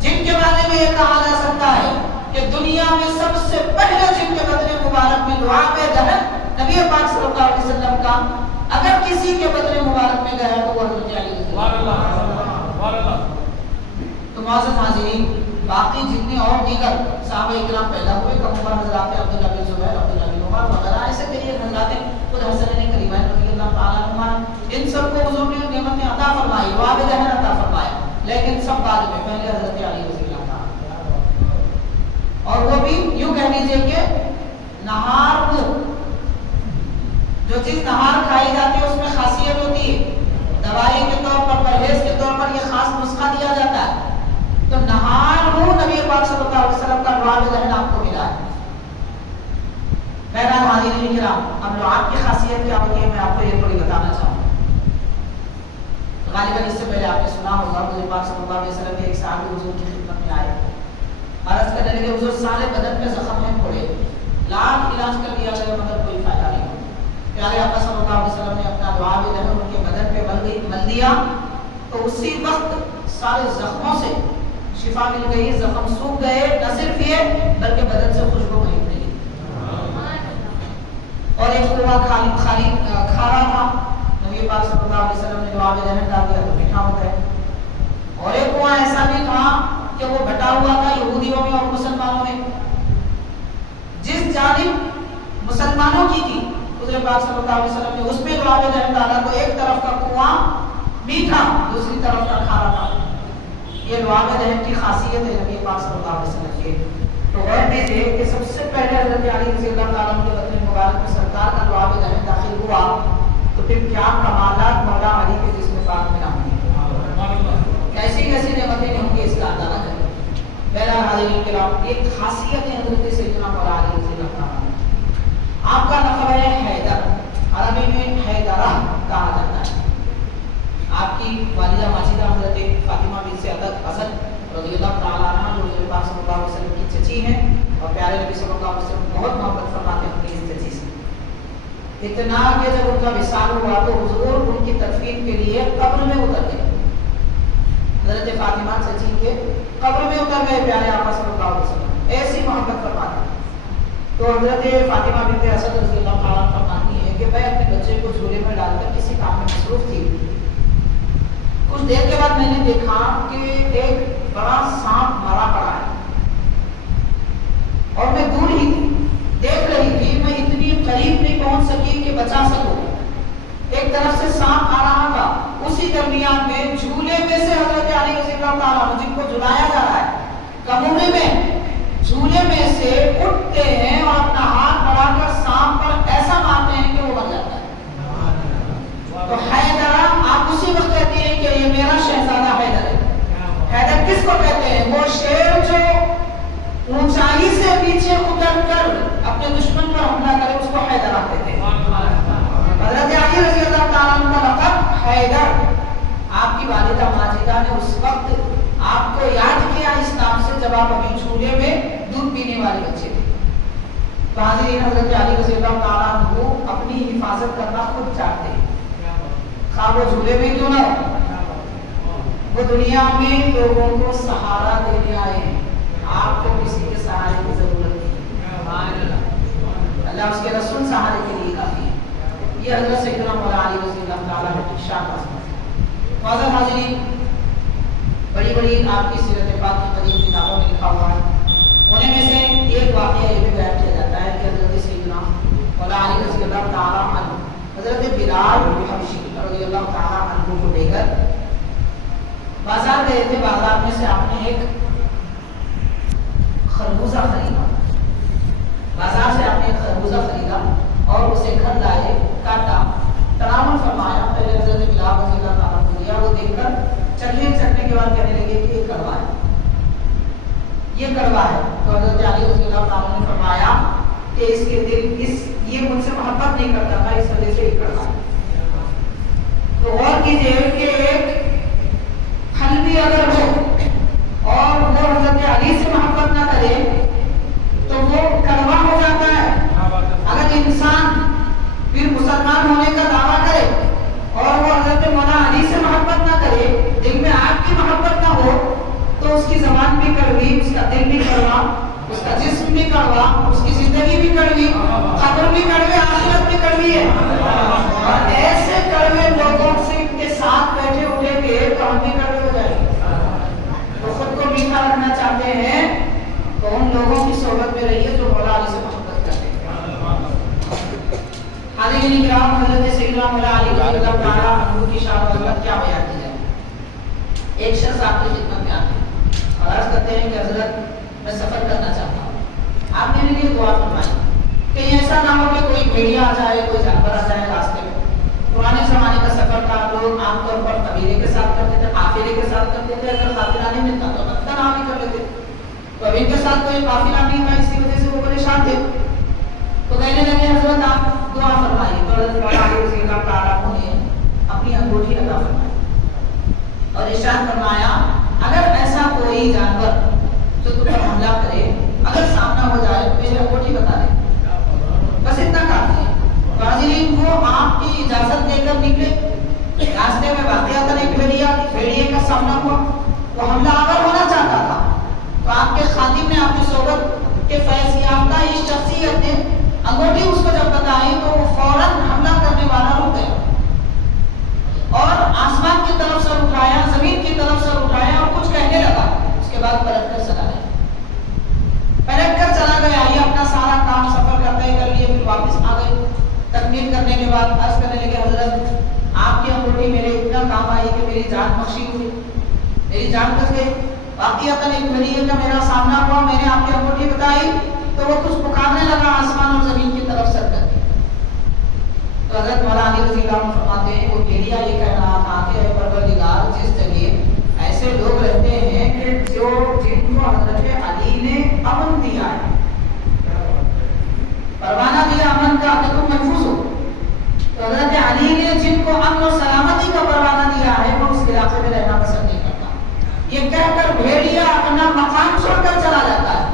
جن کے بارے میں یہ کہا جا سکتا ہے کہ دنیا میں سب سے پہلے جن کے بدن مبارک میں لعاب دہن نبی پاک صلی اللہ علیہ وسلم کا اگر کسی کے بدن مبارک میں گیا تو وہ حضرت علی رضی اللہ عنہ۔ تو معزز حاضرین، باقی جتنے اور دیگر صحابہ کرام پیدا ہوئے کم عمر حضرات عبداللہ بن زبیر، عبداللہ بن عمر وغیرہ ایسے کئی حضرات خود حسنین کریمین رضی اللہ تعالیٰ عنہ، ان سب کو حضور نے نعمتیں عطا فرمائی، لعاب دہن عطا فرمایا، لیکن سب بعد میں، پہلے حضرت علی رضی اللہ تعالیٰ، اور وہ بھی یوں کہہ لیجیے کہ نہار کو جو چیز نہار کھائی جاتی ہے اس میں خاصیت ہوتی ہے، دوائی کے طور پر، پرہیز کے طور پر یہ خاص نسخہ دیا جاتا ہے، تو نہار ہوں نبی پاک صلی اللہ علیہ وسلم کا لعاب دہن آپ کو ملا ہے۔ بہرحال حاضرین کرام، اب لعاب کی خاصیت کیا ہوتی ہے میں آپ کو یہ تھوڑی بتانا چاہوں گا۔ غالباً اس سے پہلے آپ نے سنا ہوگا حضور پاک صلی اللہ علیہ وسلم کے ایک صحابی حضور کی خدمت میں آئے، عرض کرنے لگے حضور سارے بدن پہ زخم ہیں پھوڑے، لاکھ علاج کر لیا گیا مگر کوئی فائدہ نہیں ہوا۔ پیارے آقا صلی اللہ علیہ وسلم نے اپنا لعاب دہن ان کے بدن پہ مل دیا تو اسی وقت سارے زخموں سے شفا مل گئی، زخم سوکھ گئے، نہ صرف یہ بلکہ بدن سے خوشبو نہیں ملی۔ اور ایک کنواں خالی کھارا تھا، نبی پاک صلی اللہ علیہ وسلم نے لعاب دہن ڈال دیا تو میٹھا ہو گیا۔ اور ایک کنواں ایسا بھی تھا کہ وہ بٹا ہوا تھا یہودیوں میں اور مسلمانوں میں، جس جانب مسلمانوں کی تھی حضور پاک صلی اللہ علیہ وسلم نے اس میں لعاب دہن ڈالا تو ایک طرف کا کنواں میٹھا، دوسری طرف کا کھارا تھا۔ یہ لعاب دہن کی خاصیت ہے نبی پاک صلی اللہ علیہ وسلم کی۔ تو غور دیجیے کہ سب سے پہلے حضرت علی رضی اللہ تعالیٰ عنہ کے بدن مبارک میں سرکار کا لعاب دہن داخل ہوا تو پھر کیا کمالات مولا علی کے جسم پاک میں نہ ہوں، کیسی کیسی نعمتیں نہیں ہوں گی اس کا اندازہ کریں۔ بہرحال حاضرین کرام، ایک خاصیت ہے حضرت سیدنا مولا علی رضی اللہ تعالیٰ عنہ، آپ کا لقب ہے حیدر، عربی میں حیدرہ کہا جاتا ہے۔ آپ کی والدہ ماجدہ حضرت فاطمہ بنت اسد رضی اللہ تعالیٰ عنہ جو حضور پاک صلی اللہ علیہ وسلم کی چچی ہیں اور پیارے نبی صلی اللہ علیہ وسلم بہت محبت فرماتے ہیں اپنی اس چچی سے، اتنا کہ جب ان کا وصال ہوا تو حضور ان کی تدفین کے لیے قبر میں اتر گئے، حضرت فاطمہ چچی کے قبر میں اتر گئے پیارے آقا صلی اللہ علیہ وسلم، ایسی محبت فرماتے ہیں۔ تو حضرت فاطمہ بنت اسد رضی اللہ تعالیٰ عنہ فرماتی ہیں کہ میں اپنے بچے کو جھولے میں ڈال کر کسی کام میں مصروف تھی، کچھ دیر کے بعد میں نے دیکھا کہ ایک بڑا سانپ مرا پڑا ہے اور میں دور ہی تھی، دیکھ رہی تھی، میں اتنی قریب نہیں پہنچ سکی کہ بچا سکوں، ایک طرف سے سانپ آ رہا تھا، اسی درمیان میں جھولے میں سے حضرت علی رضی اللہ تعالیٰ عنہ جن کو جھلایا جا رہا ہے کمرے میں، جھولے میں سے اٹھتے ہیں اور اپنا ہاتھ بڑھا کر سانپ پر ایسا مارتے ہیں کہ وہ مر جاتا ہے۔ تو حیدرہ آپ اسی وقت کہتے ہیں کہ یہ میرا شہزادہ حیدر ہے۔ حیدر کس کو کہتے ہیں؟ وہ شیر جو اونچائی سے پیچھے اتر کر اپنے دشمن پر حملہ کرے اس کو حیدرہ کہتے ہیں۔ حضرت علی رضی اللہ تعالیٰ عنہ کا لقب حیدر، آپ کی والدہ ماجدہ نے اس وقت آپ کو یاد کیا اس نام سے جب آپ ابھی جھولے میں دودھ پینے والے بچے تھے۔ تو حاضرین، حضرت علی رضی اللہ تعالیٰ عنہ اپنی حفاظت کرنا خود چاہتے ہیں، خواہ وہ جھولے میں کیوں نہ ہو، وہ دنیا میں لوگوں کو سہارا دینے آئے ہیں، آپ کو کسی کے سہارے کی ضرورت نہیں، اللہ اس کے رسول سہارے کے لیے کافی ہے۔ یہ حضرت سیدنا مولا علی رضی اللہ تعالیٰ عنہ کی شان ہے۔ معزز حاضرین، بڑی بڑی آپ کی سیرت پاک کی قدیم کتابوں میں لکھا ہوا ہے، انہیں میں سے ایک واقعہ یہ بھی بیان کیا جاتا ہے کہ حضرت سیدنا مولا علی رضی اللہ تعالیٰ عنہ حضرت بلال حبشی رضی اللہ تعالیٰ عنہ کو لے کر بازار گئے تھے، بازار میں سے آپ نے ایک خربوزہ خریدا، بازار سے آپ نے ایک خربوزہ خریدا اور اسے گھر لائے، کاٹا، تناول فرمایا، پہلے حضرت بلال رضی اللہ تعالیٰ کو دیا، وہ دیکھ کر چکھنے کے بعد کہنے لگے کہ یہ کڑوا ہے، یہ کڑوا ہے۔ تو حضرت علی رضی اللہ تعالیٰ نے فرمایا کہ اس کے دل یہ مجھ سے محبت نہیں کرتا تھا، اس وجہ سے یہ کڑوا ہے۔ تو غور کیجیے کہ ایک پھل بھی اگر ہو اور وہ حضرت علی سے محبت نہ کرے تو وہ کڑوا ہو جاتا ہے۔ اگر انسان پھر مسلمان ہونے کا دعویٰ کرے اور وہ حضرت مولا علی سے محبت نہ کرے، دل میں آپ کی محبت نہ ہو، تو اس کی زبان بھی کڑوی، اس کا دل بھی کڑوا، اس کا جسم بھی کڑوا، اس کی زندگی بھی کڑوی، قبر بھی کڑوی، آخرت بھی کڑوی ہے۔ اور ایسے کڑوے لوگوں سے کے ساتھ بیٹھے اٹھیں گے تو ہم بھی کڑوے ہو جائیں گے۔ تو خود کو میٹھا رکھنا چاہتے ہیں تو ان لوگوں کی صحبت میں رہیے جو مولا علی سے محبت کرتے ہیں۔ حاضرین کرام، حضرت سیدنا مولا علی رضی اللہ تعالیٰ عنہ کی شان و عظمت کیا بیان کی جائے۔ ایک شخص آپ کی خدمت میں آتے ہیں اور عرض کرتے ہیں کہ حضرت میں سفر کرنا چاہتا ہوں، آپ میرے لیے دعا فرمائیں کہ ایسا نہ ہو کہ کوئی بھیڑیا آ جائے، کوئی جانور آ جائے راستے میں۔ پرانے زمانے کا سفر تھا، لوگ عام طور پر قبیلے کے ساتھ کرتے تھے، قافلے کے ساتھ کرتے تھے، اگر قافلہ نہیں ملتا تو تنہا بھی کر لیتے۔ تو اب ان کے ساتھ کوئی قافلہ نہیں تھا، اسی وجہ سے وہ پریشان تھے۔ تو کہنے لگے حضرت آپ دعا فرمائیے۔ تو حضرت مولا علی رضی اللہ تعالیٰ عنہ نے اپنی انگوٹھی عطا فرمائی اور ارشاد فرمایا اگر ایسا کوئی جانور جو تم پر حملہ کرے اگر سامنا ہو جائے تو میری انگوٹھی بتا دے، بس اتنا کافی ہے۔ حاضرین، وہ آپ کی اجازت لے کر نکلے، راستے میں واقعہ ایک بھیڑیے کا سامنا ہوا، وہ حملہ آور ہونا چاہتا تھا، تو آپ کے خادم نے آپ کی صحبت کے فیض یافتہ اس شخصیت نے انگوٹھی اس کو جب بتائی تو وہ فوراً حملہ کرنے والا رک گیا اور آسمان کی طرف سر اٹھایا، زمین کی طرف سر اٹھایا اور کچھ کہنے لگا۔ اس کے بعد پلٹ کر چلا گیا، یہ اپنا سارا کام سفر کرتے کر لیے، پھر واپس آ گئے۔ تکمیل کرنے کے بعد عرض کرنے لگے حضرت آپ کی انگوٹھی میرے اتنا کام آئی کہ میری جان بخشی ہوئی، میری جان بچ گئی۔ واقعتاً ایک بھیڑیے کا میرا سامنا ہوا، میں نے آپ کی انگوٹھی بتائی تو وہ کچھ پکارنے لگا آسمان اور زمین کی طرف سر کر کے۔ تو حضرت مولا علی رضی اللہ عنہ فرماتے ہیں وہ بھیڑیا یہ کہہ رہا تھا کہ اے پروردگار، جس جگہ ایسے لوگ رہتے ہیں کہ جن کو حضرت علی نے امن دیا ہے، پروانہ دیا امن کا کہ تم محفوظ ہو، تو حضرت علی نے جن کو امن و سلامتی کا پروانہ دیا ہے وہ اس علاقے میں رہنا پسند نہیں کرتا۔ یہ کہہ کر بھیڑیا اپنا مقام چھوڑ کر چلا جاتا ہے۔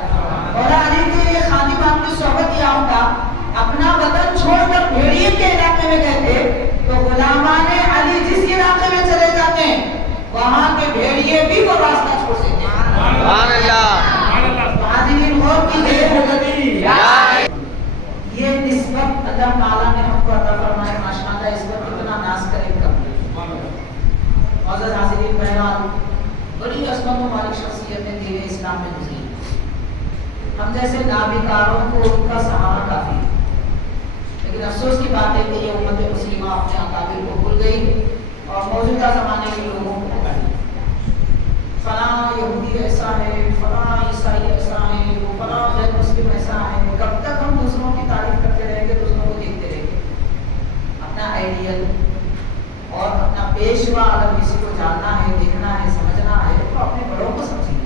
اور علی کے یہ خادم آپ کی صحبت یافتہ اپنا وطن چھوڑ کر بھیڑیے کے علاقے میں گئے تھے، تو غلامان علی جس علاقے میں چلے جاتے ہیں وہاں کے بھیڑیے بھی وہ راستہ چھوڑ دیتے ہیں۔ سبحان اللہ۔ حاضرین غور کیجیے، یہ نسبت اللہ تعالیٰ نے ہم کو عطا فرمائے، ماشاءاللہ اس پر کتنا ناز کرے کم۔ معزز حاضرین، بہرحال بڑی عظمت و مالک شخصیتیں دین اسلام میں گزری، ہم جیسے نابکاروں کو ان کا سہارا کافی ہے، لیکن افسوس کی بات ہے کہ یہ امت مسلمہ اپنے اکابر کو بھول گئی اور موجودہ زمانے کے لوگوں کو پکڑی۔ فلاں یہودی ایسا ہے، فلاں عیسائی ایسا ہے، وہ فلاں غیر مسلم ایسا ہے۔ کب تک ہم دوسروں کی تعریف کرتے رہیں گے، دوسروں کو دیکھتے رہیں گے؟ اپنا آئیڈیل اور اپنا پیشوا اگر کسی کو جاننا ہے، دیکھنا ہے، سمجھنا ہے تو اپنے بڑوں کو سمجھیے،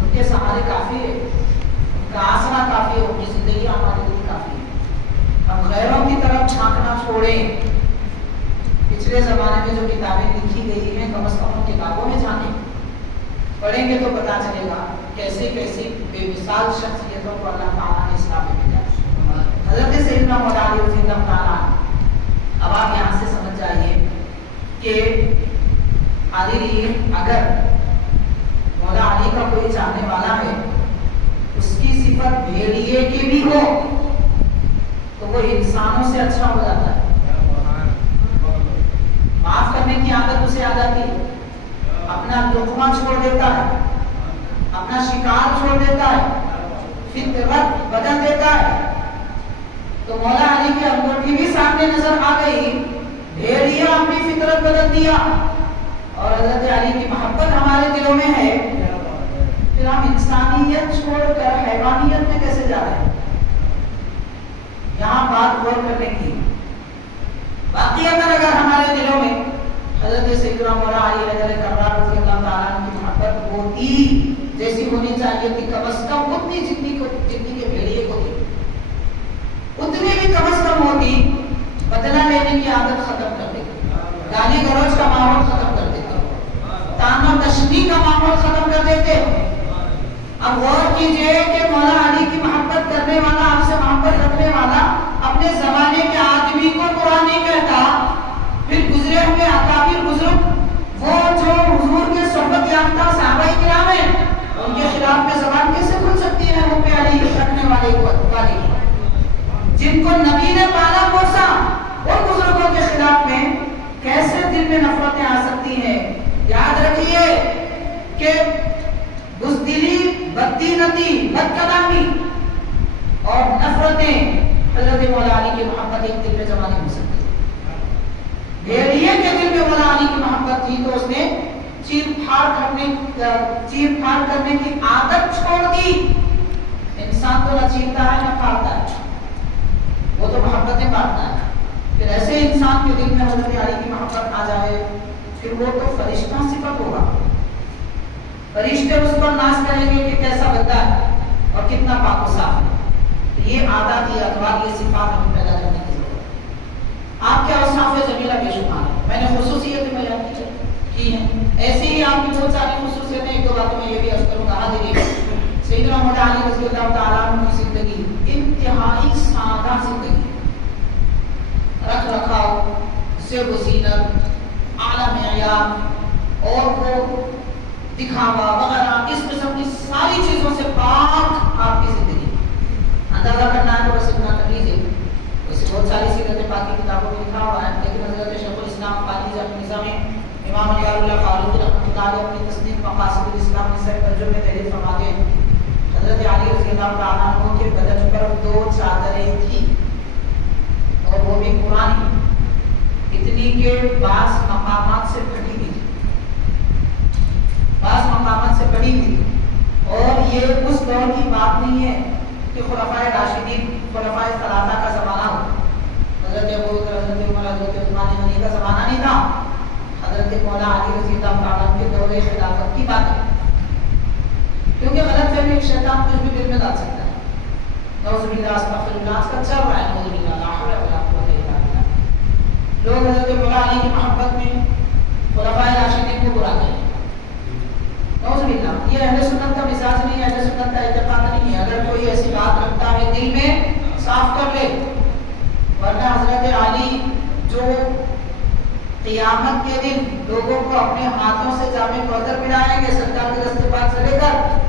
ان کے سہارے کافی ہے، ان کا آسرا کافی ہے، ان کی زندگی ہمارے لیے کافی ہے۔ ہم غیروں کی طرف جھانکنا چھوڑیں، پچھلے زمانے میں جو کتابیں لکھی گئی ہیں کم از کم ان کتابوں میں جھانکیں، پڑھیں گے تو پتہ چلے گا کیسے کیسی بے مثال شخصیتوں کو اللہ تعالیٰ نے اسلام میں بھیجا۔ حضرت سیدنا مولا علی رضی اللہ تعالیٰ، اب آپ یہاں سے سمجھ جائیے کہ حاضرین اگر مولا علی کا کوئی چاہنے والا ہے، اس کی صفت بھیڑیے کی بھی ہو تو وہ انسانوں سے اچھا ہو جاتا ہے، معاف کرنے کی عادت اسے آ جاتی ہے، اپنا لقمہ چھوڑ دیتا ہے، اپنا شکار چھوڑ دیتا ہے، فطرت بدل دیتا ہے۔ تو مولا علی کی انگوٹھی بھی سامنے نظر آ گئی، بھیڑیا اپنی فطرت بدل دیا اور حضرت علی کی محبت ہمارے دلوں میں ہے، پھر ہم انسانیت چھوڑ کر حیوانیت میں کیسے جا رہے ہیں؟ یہاں بات غور کرنے کی۔ واقعتاً اگر ہمارے دلوں میں حضرت سیدنا مولا علی کررار رضی اللہ تعالیٰ عنہ کی محبت ہوتی جیسی ہونی چاہیے تھی، کم از کم اتنی جتنی کہ بھیڑیے کو تھی، اتنی بھی کم از کم ہوتی، بدلہ لینے کی عادت ختم کر دے گی۔ گالی گلوچ کا ماحول ختم کر دیتے، تانا تشنی کا ماحول ختم کر دیتے۔ اب غور کیجئے کہ مولا علی کی محبت کرنے والا، آپ سے محبت رکھنے والا اپنے زمانے کے آدمی کو برا نہیں کہتا، پھر گزرے ہوئے اکابر بزرگ وہ جو حضور کے صحبت یافتہ صحابہ کرام ہیں، ان کے خلاف میں زبان کیسے کھل سکتی ہے وہ پیاری رکھنے والے کی، جن کو نبی نے پالا پوسا، ان بزرگوں کے خلاف میں کیسے دل میں نفرتیں آ سکتی ہیں؟ یاد رکھیے کہ بزدلی، بددینتی، بدکلامی اور نفرتیں حضرت مولا علی کی محبت ایک دل میں جمع نہیں ہو سکتی۔ بھیڑیے کے دل میں مولا علی کی محبت تھی تو اس نے چیر پھاڑ کرنے کی عادت چھوڑ دی۔ انسان تو نہ چیرتا ہے نہ پھاڑتا ہے، وہ تو محبتیں بانٹتا ہے۔ پھر ایسے انسان کے دل میں حضرت علی کی محبت آ جائے پھر وہ تو فرشتہ صفت ہوگا، فرشتے اس پر ناز کریں گے کہ کیسا بندہ ہے اور کتنا پاک و صاف ہے۔ یہ عادات، یہ اطوار، یہ صفات ہمیں پیدا کرنے کی ضرورت ہے۔ آپ کے اوصاف جمیلہ بے شمار ہے، میں نے خصوصیتیں بیان کی ہیں، ایسے ہی آپ کی بہت ساری خصوصیتیں، ایک دو باتوں میں یہ بھی عرض کروں گا۔ حاضرین، سیدنا مولا علی رضی اللہ تعالیٰ عنہ کی زندگی انتہائی سادہ زندگی، رکھ رکھاؤ، زیب و زینت، اعلیٰ معیار اور وہ دکھاوا وغیرہ اس قسم کی ساری چیزوں سے پاک آپ کی زندگی۔ اندازہ کرنا ہے تو بس اتنا کر لیجیے، ویسے بہت ساری سیرت پاک کی کتابوں میں لکھا ہوا ہے، لیکن حضرت شیخ الاسلام قاضی اعظم نظام امام علی اللہ فاروقی رحمۃ اللہ علیہ اپنی تصنیف مقاصد الاسلام میں سے ترجمے میں تحریر فرماتے ہیں، حضرت علی رضی اللہ تعالیٰ عنہ کے بدن پر 2 چادریں تھیں اور وہ بھی پرانی، اتنی کہ بعض مقامات سے پھٹی ہوئی تھی، بعض مقامات سے پڑی ہوئی تھی۔ اور یہ اس دور کی بات نہیں ہے کہ خلفائے راشدین، خلفائے ثلاثہ کا زمانہ ہو، حضرت ابوبکر، حضرت عمر، حضرت عثمان غنی کا زمانہ نہیں تھا، حضرت مولا علی رضی اللہ تعالیٰ کے دور خلافت کی بات ہے۔ کیونکہ غلط فہمی شیطان کچھ بھی دل میں ڈال سکتا ہے، نعوذ باللہ، استغفر اللہ، اس کا چل رہا ہے، نعوذ باللہ، لا حول ولا قوت الا باللہ۔ لوگ حضرت مولا علی کی محبت میں خلفائے راشدین کو برا کہیں، نعوذ باللہ، یہ اہل سنت کا مزاج نہیں ہے، اہل سنت کا اعتقاد نہیں ہے۔ اگر کوئی ایسی بات رکھتا ہے دل میں صاف کر لے، ورنہ حضرت علی جو قیامت کے دن لوگوں کو اپنے ہاتھوں سے جامع کوثر پلائیں گے سرکار کے دست پاک سے لے کر،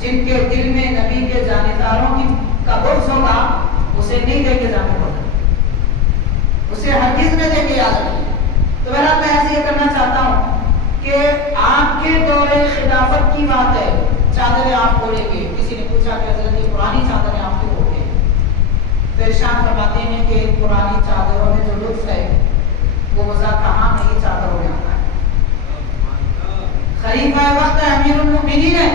جن کے دل میں نبی کے جانبداروں کی کا بغض ہوگا، اسے نہیں دے کے جامع کوثر، اسے ہرگز نہ دے کے یاد رکھیے۔ تو بہرحال میں ایسے یہ کرنا چاہتا ہوں کہ آپ کے دور خلافت کی بات ہے، چادریں آپ کھولیں گے، کسی نے پوچھا کہ حضرت یہ پرانی چادریں آپ کیوں کھولتے ہیں؟ تو ارشاد فرماتے ہیں کہ پرانی چادروں میں جو لطف ہے وہ مزہ کہاں نہیں چادروں میں آتا ہے۔ خلیفہ وقت امیر المؤمنین ہے،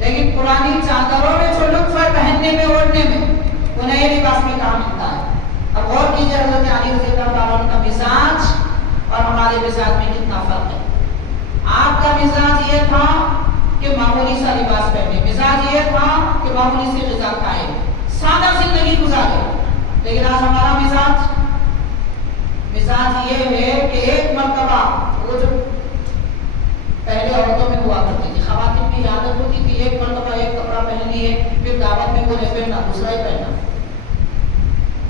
لیکن پرانی چادروں میں جو لطف ہے پہننے میں، اوڑھنے میں، وہ نئے لباس میں کہاں ملتا ہے؟ اب غور کیجیے حضرت علی رضی اللہ تعالیٰ عنہ کا مزاج اور ہمارے مزاج میں کتنا فرق ہے۔ آپ کا مزاج یہ تھا کہ معمولی سا لباس پہنے، مزاج یہ تھا کہ معمولی سی غذا کھائے، سادہ زندگی گزارے، لیکن آج ہمارا مزاج یہ ہے کہ ایک مرتبہ وہ جو پہلے عورتوں میں ہوا کرتی تھی، خواتین کی عادت ہوتی تھی ایک مرتبہ ایک کپڑا پہن لیے، پھر دعوت میں وہ نہیں پہننا، دوسرا ہی پہننا،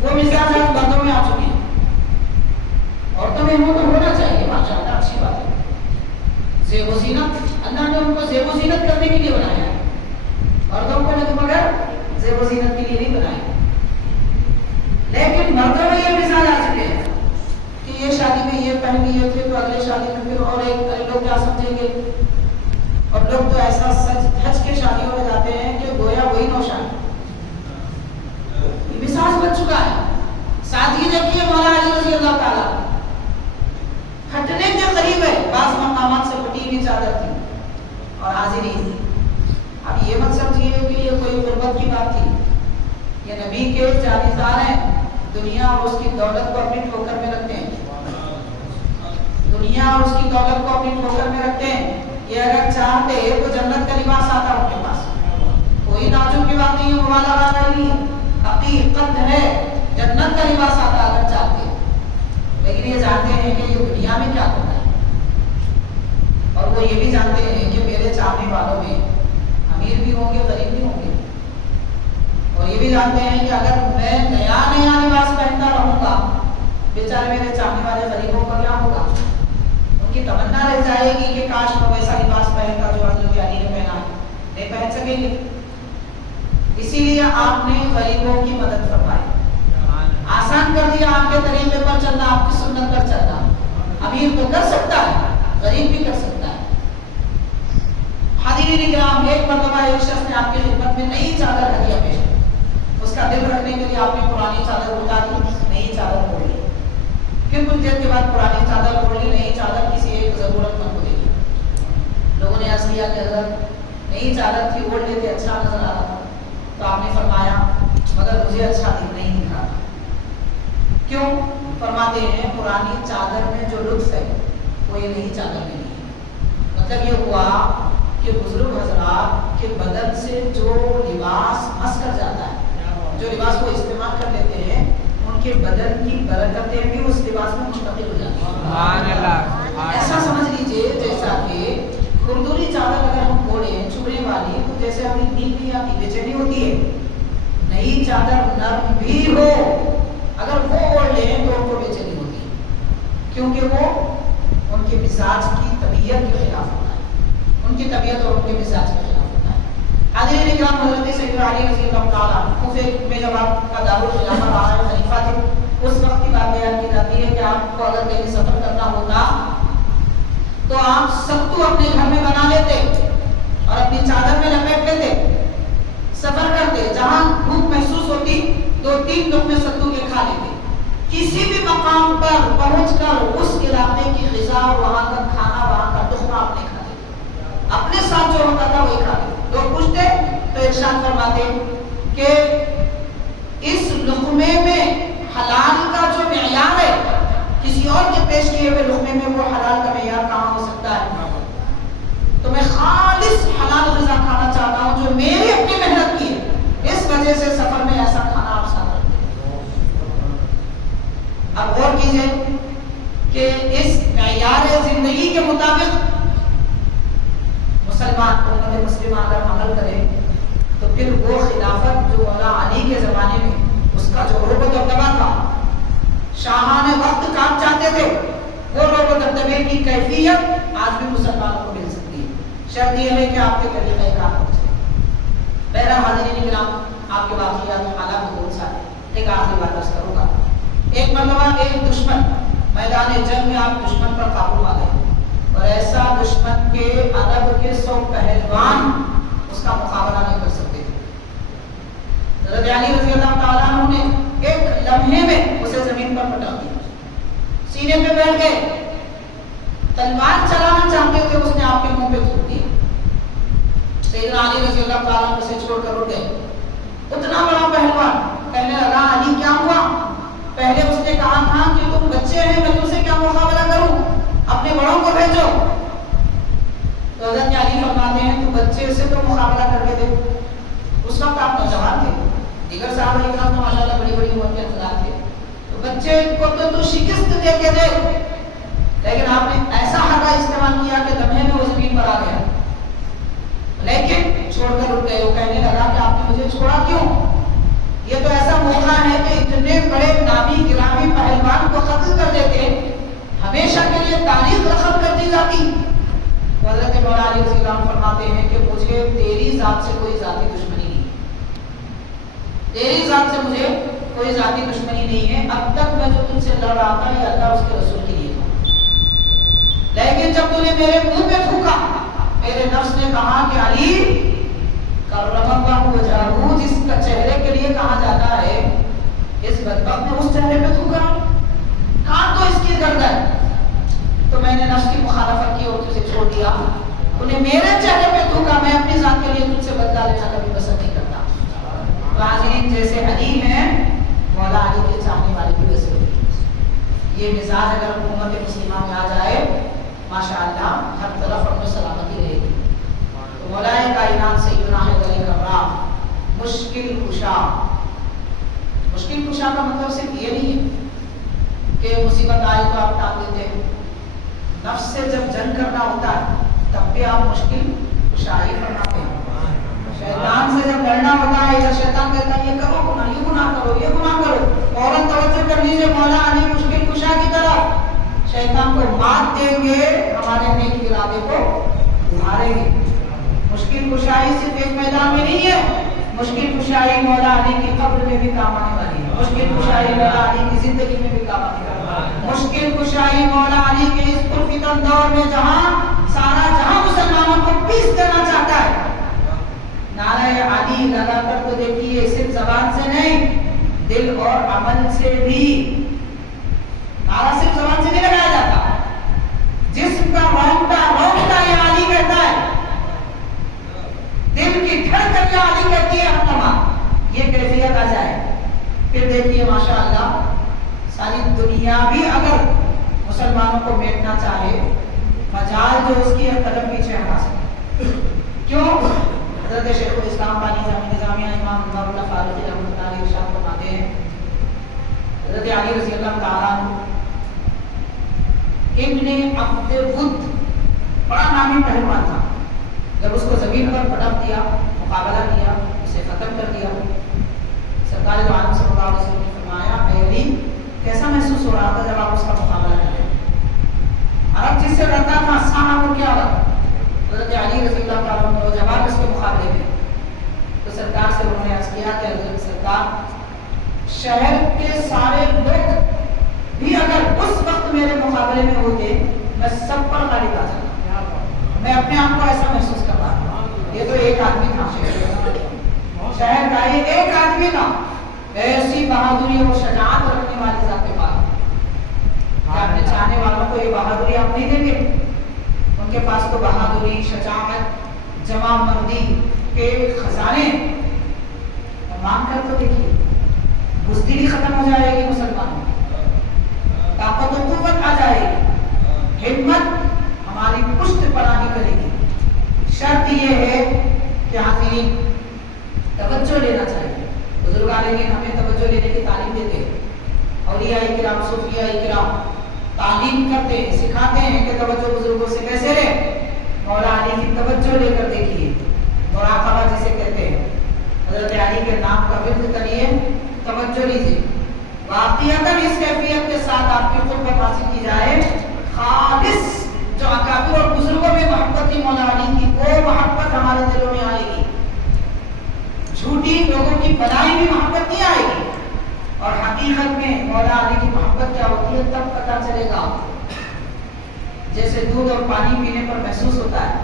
وہ مزاج آج مردوں میں آ چکی ہے۔ عورتوں میں وہ تو ہونا چاہیے، ماشاء اللہ، اچھی بات ہے، زیب و زینت، اللہ نے ان کو زیب و زینت کرنے کے لیے بنایا ہے، مردوں کو نہیں مگر زیب و زینت کے لیے نہیں بنایا، لیکن مردوں میں یہ مزاج آ چکے ہیں کہ یہ شادی میں یہ پہن لیے تھے تو اگلے شادی میں پھر اور ایک لوگ کیا سمجھیں گے، اور لوگ تو ایسا سج دھج کے شادیوں میں جاتے ہیں کہ گویا وہی نوشا ہے، یہ مزاج بن چکا ہے۔ سادگی دیکھیے مولا علی رضی اللہ تعالیٰ پھٹنے کے قریب ہے، بعض مقامات سے پھٹی ہوئی چادر تھی، اور حاضرین اب یہ مت سمجھیے کہ یہ کوئی غربت کی بات تھی، یہ نبی کے جانبدار ہیں، دنیا اور اس کی دولت کو اپنی ٹھوکر میں رکھتے ہیں، دنیا اور اس کی دولت کو اپنی ٹھوکر میں رکھتے ہیں، یہ اگر چاہتے تو جنت کا لباس آتا ان کے پاس، کوئی ناچوں کی بات نہیں ہے، موالا والا نہیں، حقیقت ہے، جنت کا لباس آتا اگر چاہتے، لیکن یہ جانتے ہیں کہ یہ دنیا میں کیا کرنا ہے، اور وہ یہ بھی جانتے ہیں کہ میرے چاہنے والوں میں امیر بھی ہوں گے، غریب بھی ہوں گے، اور یہ بھی جانتے ہیں کہ اگر میں نیا نیا لباس پہنتا رہوں گا، بیچارے میرے چاہنے والے غریبوں کا کیا ہوگا؟ ان کی تمنا رہ جائے گی کہ کاش میں ویسا لباس پہنتا جو حضرت علی نے پہنا ہے، نہیں پہن سکیں گے۔ اسی لیے آپ نے غریبوں کی مدد فرمائی، آسان کر دیا آپ کے طریقے پر چلنا، آپ کی سنت پر چلنا۔ امیر تو کر سکتا ہے، غریب بھی کر سکتا ہے۔ حاضرین کرام، ایک مرتبہ ایک شخص نے آپ کی خدمت میں نئی چادر ہدیہ پیش کی، اس کا دل رکھنے کے لیے آپ نے پرانی چادر اٹھا دی، نئی چادر اوڑھ لی، پھر کچھ دیر کے بعد پرانی چادر اوڑھ لی، نئی چادر کسی ایک ضرورت مند کو دے دی۔ لوگوں نے عرض کیا کہ حضرت نئی چادر تھی، اوڑھ لیتے اچھا نظر آ رہا تھا، تو آپ نے فرمایا مگر مجھے اچھا نہیں دکھ رہا۔ کیوں؟ فرماتے ہیں پرانی چادر میں جو لطف ہے وہ یہ نئی چادر میں نہیں ہے۔ مطلب یہ ہوا کہ بزرگ حضرات کے بدن سے جو لباس مس کر جاتا ہے، جو لباس وہ استعمال کر لیتے ہیں، ان کے بدن کی برکتیں بھی اس لباس میں منتقل ہو جاتی ہیں۔ ایسا سمجھ لیجئے جیسا کہ کردوری چادر اگر ہم اوڑھیں چبھنے والی، تو جیسے ہمیں نیند نہیں آتی، بے چینی ہوتی ہے، نئی چادر نرم بھی ہو اگر وہ اوڑھ لیں تو ان کو بے چینی ہوتی ہے، کیونکہ وہ ان کے مزاج کی طبیعت کے خلاف ہوتا ہے، ان کی طبیعت اور ان کے مزاج کے خلاف ہوتا ہے۔ حاضرین اکرام، حضرت سیدنا علی رضی اللہ تعالیٰ کوفے میں جب آپ کا دارالخلافہ رہا ہے، خلیفہ تھے، اس وقت کی بات بیان کی جاتی ہے کہ آپ کو اگر کہیں سفر کرنا ہوتا تو آپ ستو اپنے گھر میں بنا لیتے اور اپنی چادر میں لپیٹ لیتے، سفر کرتے، جہاں بھوک محسوس ہوتی 2-3 لقمے ستو کے کھا لیتے، کسی بھی مقام پر پہنچ کر اس علاقے کی غذا، وہاں کا کھانا، وہاں کا تخمہ آپ نہیں کھاتے، اپنے ساتھ جو ہوتا تھا وہی کھاتے۔ لوگ پوچھتے تو ارشاد فرماتے کہ اس لقمے میں حلال کا جو معیار ہے، کسی اور کے پیش کیے ہوئے لقمے میں وہ حلال کا معیار کہاں ہو سکتا ہے؟ تو میں خالص حلال غذا کھانا چاہتا ہوں جو میری اپنی محنت کی ہے، اس وجہ سے سفر میں ایسا کھانا آپ ساتھ رکھتے ہیں۔ اب غور کیجئے کہ اس معیار زندگی کے مطابق مسلمان امت مسلمہ اگر عمل کرے تو پھر وہ خلافت جو مولا علی کے زمانے میں اس کا جو رعب و دبدبہ تھا، شاہان وقت کام چاہتے تھے، وہ رعب و دبدبے کی کیفیت آج بھی مسلمانوں کو مل سکتی ہے، شرط یہ ہے کہ آپ کے طریقہ کار ہو جائے۔ بہرحال حاضرین کرام، آپ کے واقعات حالات بہت سارے، ایک آخری بات عرض کروں گا۔ ایک مرتبہ ایک دشمن میدان جنگ میں آپ دشمن پر قابو پا گئے، اور ایسا دشمن کے ادب کے 100 پہلوان اس کا مقابلہ نہیں کر سکتے تھے۔ حضرت علی رضی اللہ تعالیٰ عنہ نے ایک لمحے میں اسے زمین پر پٹک دیا، سینے پہ بیٹھ گئے، تلوار چلانا چاہتے تھے، اس نے آپ کے منہ پہ تھوک دیا۔ سیدنا علی رضی اللہ تعالیٰ عنہ اسے چھوڑ کر اٹھ گئے۔ اتنا بڑا پہلوان کہنے لگا علی کیا ہوا؟ پہلے اس نے کہا تھا کہ تم بچے ہیں، میں تم سے کیا مقابلہ کروں، اپنے بڑوں کو بھیجو۔ تو حضرت علی فرماتے ہیں تو بچے سے تو مقابلہ کر کے دیکھو۔ اس وقت آپ نوجوان تھے، دیگر صحابہ اکرام تو ماشاءاللہ بڑی بڑی عمر کے افراد تھے، تو بچے کو تو شکست دے کے دے، لیکن آپ نے ایسا حربہ استعمال کیا کہ لمحے میں وہ زمین پر آ گیا، لیکن چھوڑ کر اٹھ گئے۔ وہ کہنے لگا کہ آپ نے مجھے چھوڑا کیوں؟ یہ تو ایسا موقع ہے کہ اتنے بڑے نامی گرامی پہلوان کو قتل کر دیتے، ہمیشہ کے لیے تاریخ رقم کر دی جاتی۔ حضرت مولا علی رضی اللہ عنہ فرماتے ہیں کہ مجھے تیری ذات سے کوئی ذاتی دشمنی نہیں، تیری ذات سے مجھے کوئی ذاتی دشمنی نہیں ہے، اب تک میں جو تجھ سے لڑ رہا تھا یہ اللہ اس کے رسول کے لیے تھا، لیکن جب تو نے میرے منہ پہ تھوکا، میرے نفس نے کہا کہ علی کرم اللہ وجہہ، جس کا چہرے کے لیے کہا جاتا ہے، اس بدبخت نے اس چہرے پہ تھوکا، کہاں تو اس کی گردن، تو میں نے نفس کی مخالفت کی اور تجھے چھوڑ دیا، انہیں میرے چہرے پہ تھوکا، میں اپنی ذات کے لیے تجھ سے بدلہ لینا کبھی پسند نہیں کرتا۔ حاضرین جیسے علی ہیں، مولا علی کے چاہنے والے بھی ویسے ہوتے ہیں۔ یہ مزاج اگر امت مسلمہ میں آ جائے، ماشاءاللہ ہر طرف ہم سلامتی رہے گی۔ تو مولا کائنات سیدنا حیدر کرام مشکل کشا، مشکل کشا کا مطلب صرف یہ نہیں ہے کہ مصیبت آئے تو آپ ٹال دیتے ہیں. نفس سے جب جنگ کرنا ہوتا ہے تب بھی آپ مشکل کشائی فرماتے ہیں. شیطان سے جب لڑنا ہوتا ہے یا شیطان کہتا ہے یہ کرو گناہ، یہ گناہ کرو، یہ گناہ کرو، فوراً توجہ کر لیجیے مولا علی مشکل کشا کی طرف. شیطان کو مات دیں گے، ہمارے نیک ارادے کو ابھاریں گے. مشکل کشائی صرف ایک میدان میں نہیں ہے، مشکل کشائی مولا علی کی قبر میں بھی کام آنے والی ہے. مشکل کشائی مولا علی کی زندگی میں بھی کام آنے والی ہے. مشکل کشائی مولا علی کے اس پرفتن دور میں جہاں سارا جہاں مسلمانوں کو پیس دینا چاہتا ہے، نعرہ علی لگا کر تو دیکھیے صرف زبان سے نہیں، دل اور عمل سے بھی. نعرہ صرف زبان سے نہیں لگایا جاتا، جسم کا رونگٹا رونگٹا یہ علی کہتا ہے، دل کی دھڑکن یہ علی کہتی ہے ہم تمام. یہ کیفیت آ جائے پھر دیکھیے ماشاءاللہ ساری دنیا بھی اگر مسلمانوں کو میٹنا چاہے مجال جو اس کی ہے قدم پیچھے ہٹا سکے. کیوں؟ حضرت شیخ الاسلام بانی نظامیہ امام انوار اللہ فاروقی رحمۃ اللہ علیہ ارشاد فرماتے ہیں حضرت علی رضی اللہ تعالیٰ ابن عبد ود بڑا نامی پہلوان تھا. جب اس کو زمین پر پٹک دیا، مقابلہ کیا، اسے ختم کر دیا، سرکار دو عالم صلی اللہ علیہ وسلم نے فرمایا اے علی کیسا محسوس ہو رہا تھا جب آپ اس کا مقابلہ کر رہے ہیں؟ عرب جس سے لڑتا تھا سانا وہ کیا رہا. حضرت علی رضی اللہ تعالیٰ عنہ نوجوان اس کے مقابلے میں تو سرکار سے انہوں نے عرض کیا کہ حضرت سرکار شہر کے سارے لوگ بھی اگر اس وقت میرے مقابلے میں ہوتے میں سب پر غالب آ جاتا. میں اپنے آپ کو ایسا محسوس کر رہا تھا. یہ تو ایک آدمی تھا شہر کا، یہ ایک آدمی تھا، ایسی بہادری اور شجاعت رکھنے والی ذات پاک. کیا اپنے چاہنے والوں کو یہ بہادری آپ نہیں دیں گے؟ ان کے پاس تو بہادری، شجاعت، جمع مردی کے خزانے. مانگ کر تو دیکھیے بزدلی ختم ہو جائے گی مسلمانوں، طاقت و قوت آ جائے گی، ہمت ہماری پشت پناہی کرے گی. شرط یہ ہے کہ حاضرین توجہ لینا چاہیے. بزرگ عالمین ہمیں توجہ لینے کی تعلیم دیتے ہیں، اولیاء کرام، صوفیاء کرام تعلیم کرتے ہیں، سکھاتے ہیں کہ توجہ بزرگوں سے کیسے لیں. مولا علی کی توجہ لے کر دیکھیے، مراقبہ جسے کہتے ہیں. حضرت علی کے نام کا ورد کریے، توجہ لیجیے. واقعتاً اس کیفیت کے ساتھ آپ کی قربت حاصل کی جائے. خالص جو اکابر اور بزرگوں میں محبت تھی مولا علی کی، وہ محبت ہمارے دلوں میں آئے گی. جھوٹی لوگوں کی بنائی بھی محبت نہیں آئے گی. اور حقیقت میں مولا علی کی محبت کیا ہوتی ہے تب پتہ چلے گا. جیسے دودھ اور پانی پینے پر محسوس ہوتا ہے،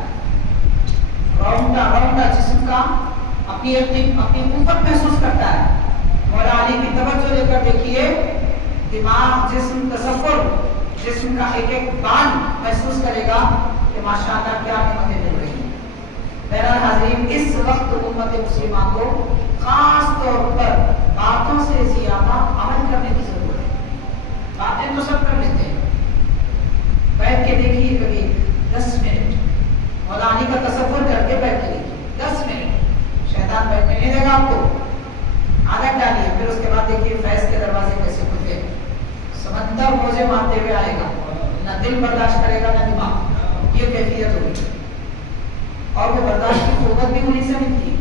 رونگٹا جسم کا اپنی قوت محسوس کرتا ہے. مولا علی کی توجہ لے کر دیکھیے، دماغ، جسم، تصور، جسم کا ایک ایک بان محسوس کرے گا کہ ماشاءاللہ کیا نعمتیں مل رہی ہیں. بہرحال حاضرین اس وقت امت مسلمہ کو خاص طور پر باتوں سے زیادہ عمل کرنے کی ضرورت ہے. باتیں تو سب کر لیتے ہیں، بیٹھ کے دیکھیے کبھی 10 منٹ مولا علی کا تصور کر کے بیٹھ کے دیکھیے 10 منٹ. شیطان بیٹھنے نہیں دے گا آپ کو. عادت ڈالیے، پھر اس کے بعد دیکھیے فیض کے دروازے کیسے کھلتے ہیں. سمندر موجے مارتے ہوئے آئے گا، نہ دل برداشت کرے گا نہ دماغ. یہ کیفیت ہوگی. اور وہ برداشت کی قوت بھی انہیں سے ملتی ہے.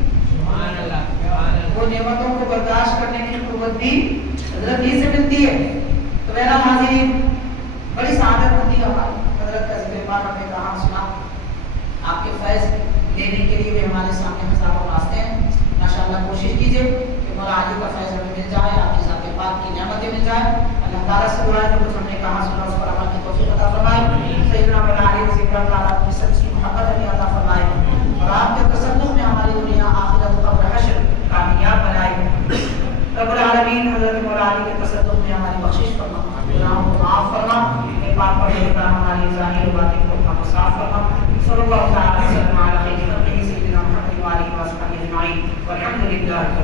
وہ نعمتوں کو برداشت کرنے کی قوت بھی حضرت ہی سے ملتی ہے. تو بہرحال حاضرین بڑی سعادت ہوتی ہے ہماری. حضرت کا ذکر پاک ہم نے کہاں سنا. آپ کے فیض لینے کے لیے بھی ہمارے سامنے ہزاروں راستے ہیں. ماشاءاللہ کوشش کیجیے کہ مولا علی کا فیض ہمیں مل جائے، آپ کی ذات پاک کی نعمتیں مل جائیں. اللہ تعالیٰ سے دعا ہے جو کچھ ہم نے کہا سنا اس پر عمل کی توفیق عطا فرمائے. سیدنا مولا علی رضی اللہ تعالیٰ کی سچی محبت عطا فرمائے اور آپ کے تصدق میں ہماری دنیا آخرت قبر حشر کامیاب بنائے. رب العالمین حضرت مولا علی کے تصدق میں ہماری بخشش فرما، گناہوں کو معاف فرما، اپنے پاک پڑھے کا ہماری ظاہر و باطن کو اپنا صاف فرما. صلی اللہ تعالی وسلم علی خیر خلقہ سیدنا محمد و آلہ و صحبہ اجمعین والحمد للہ.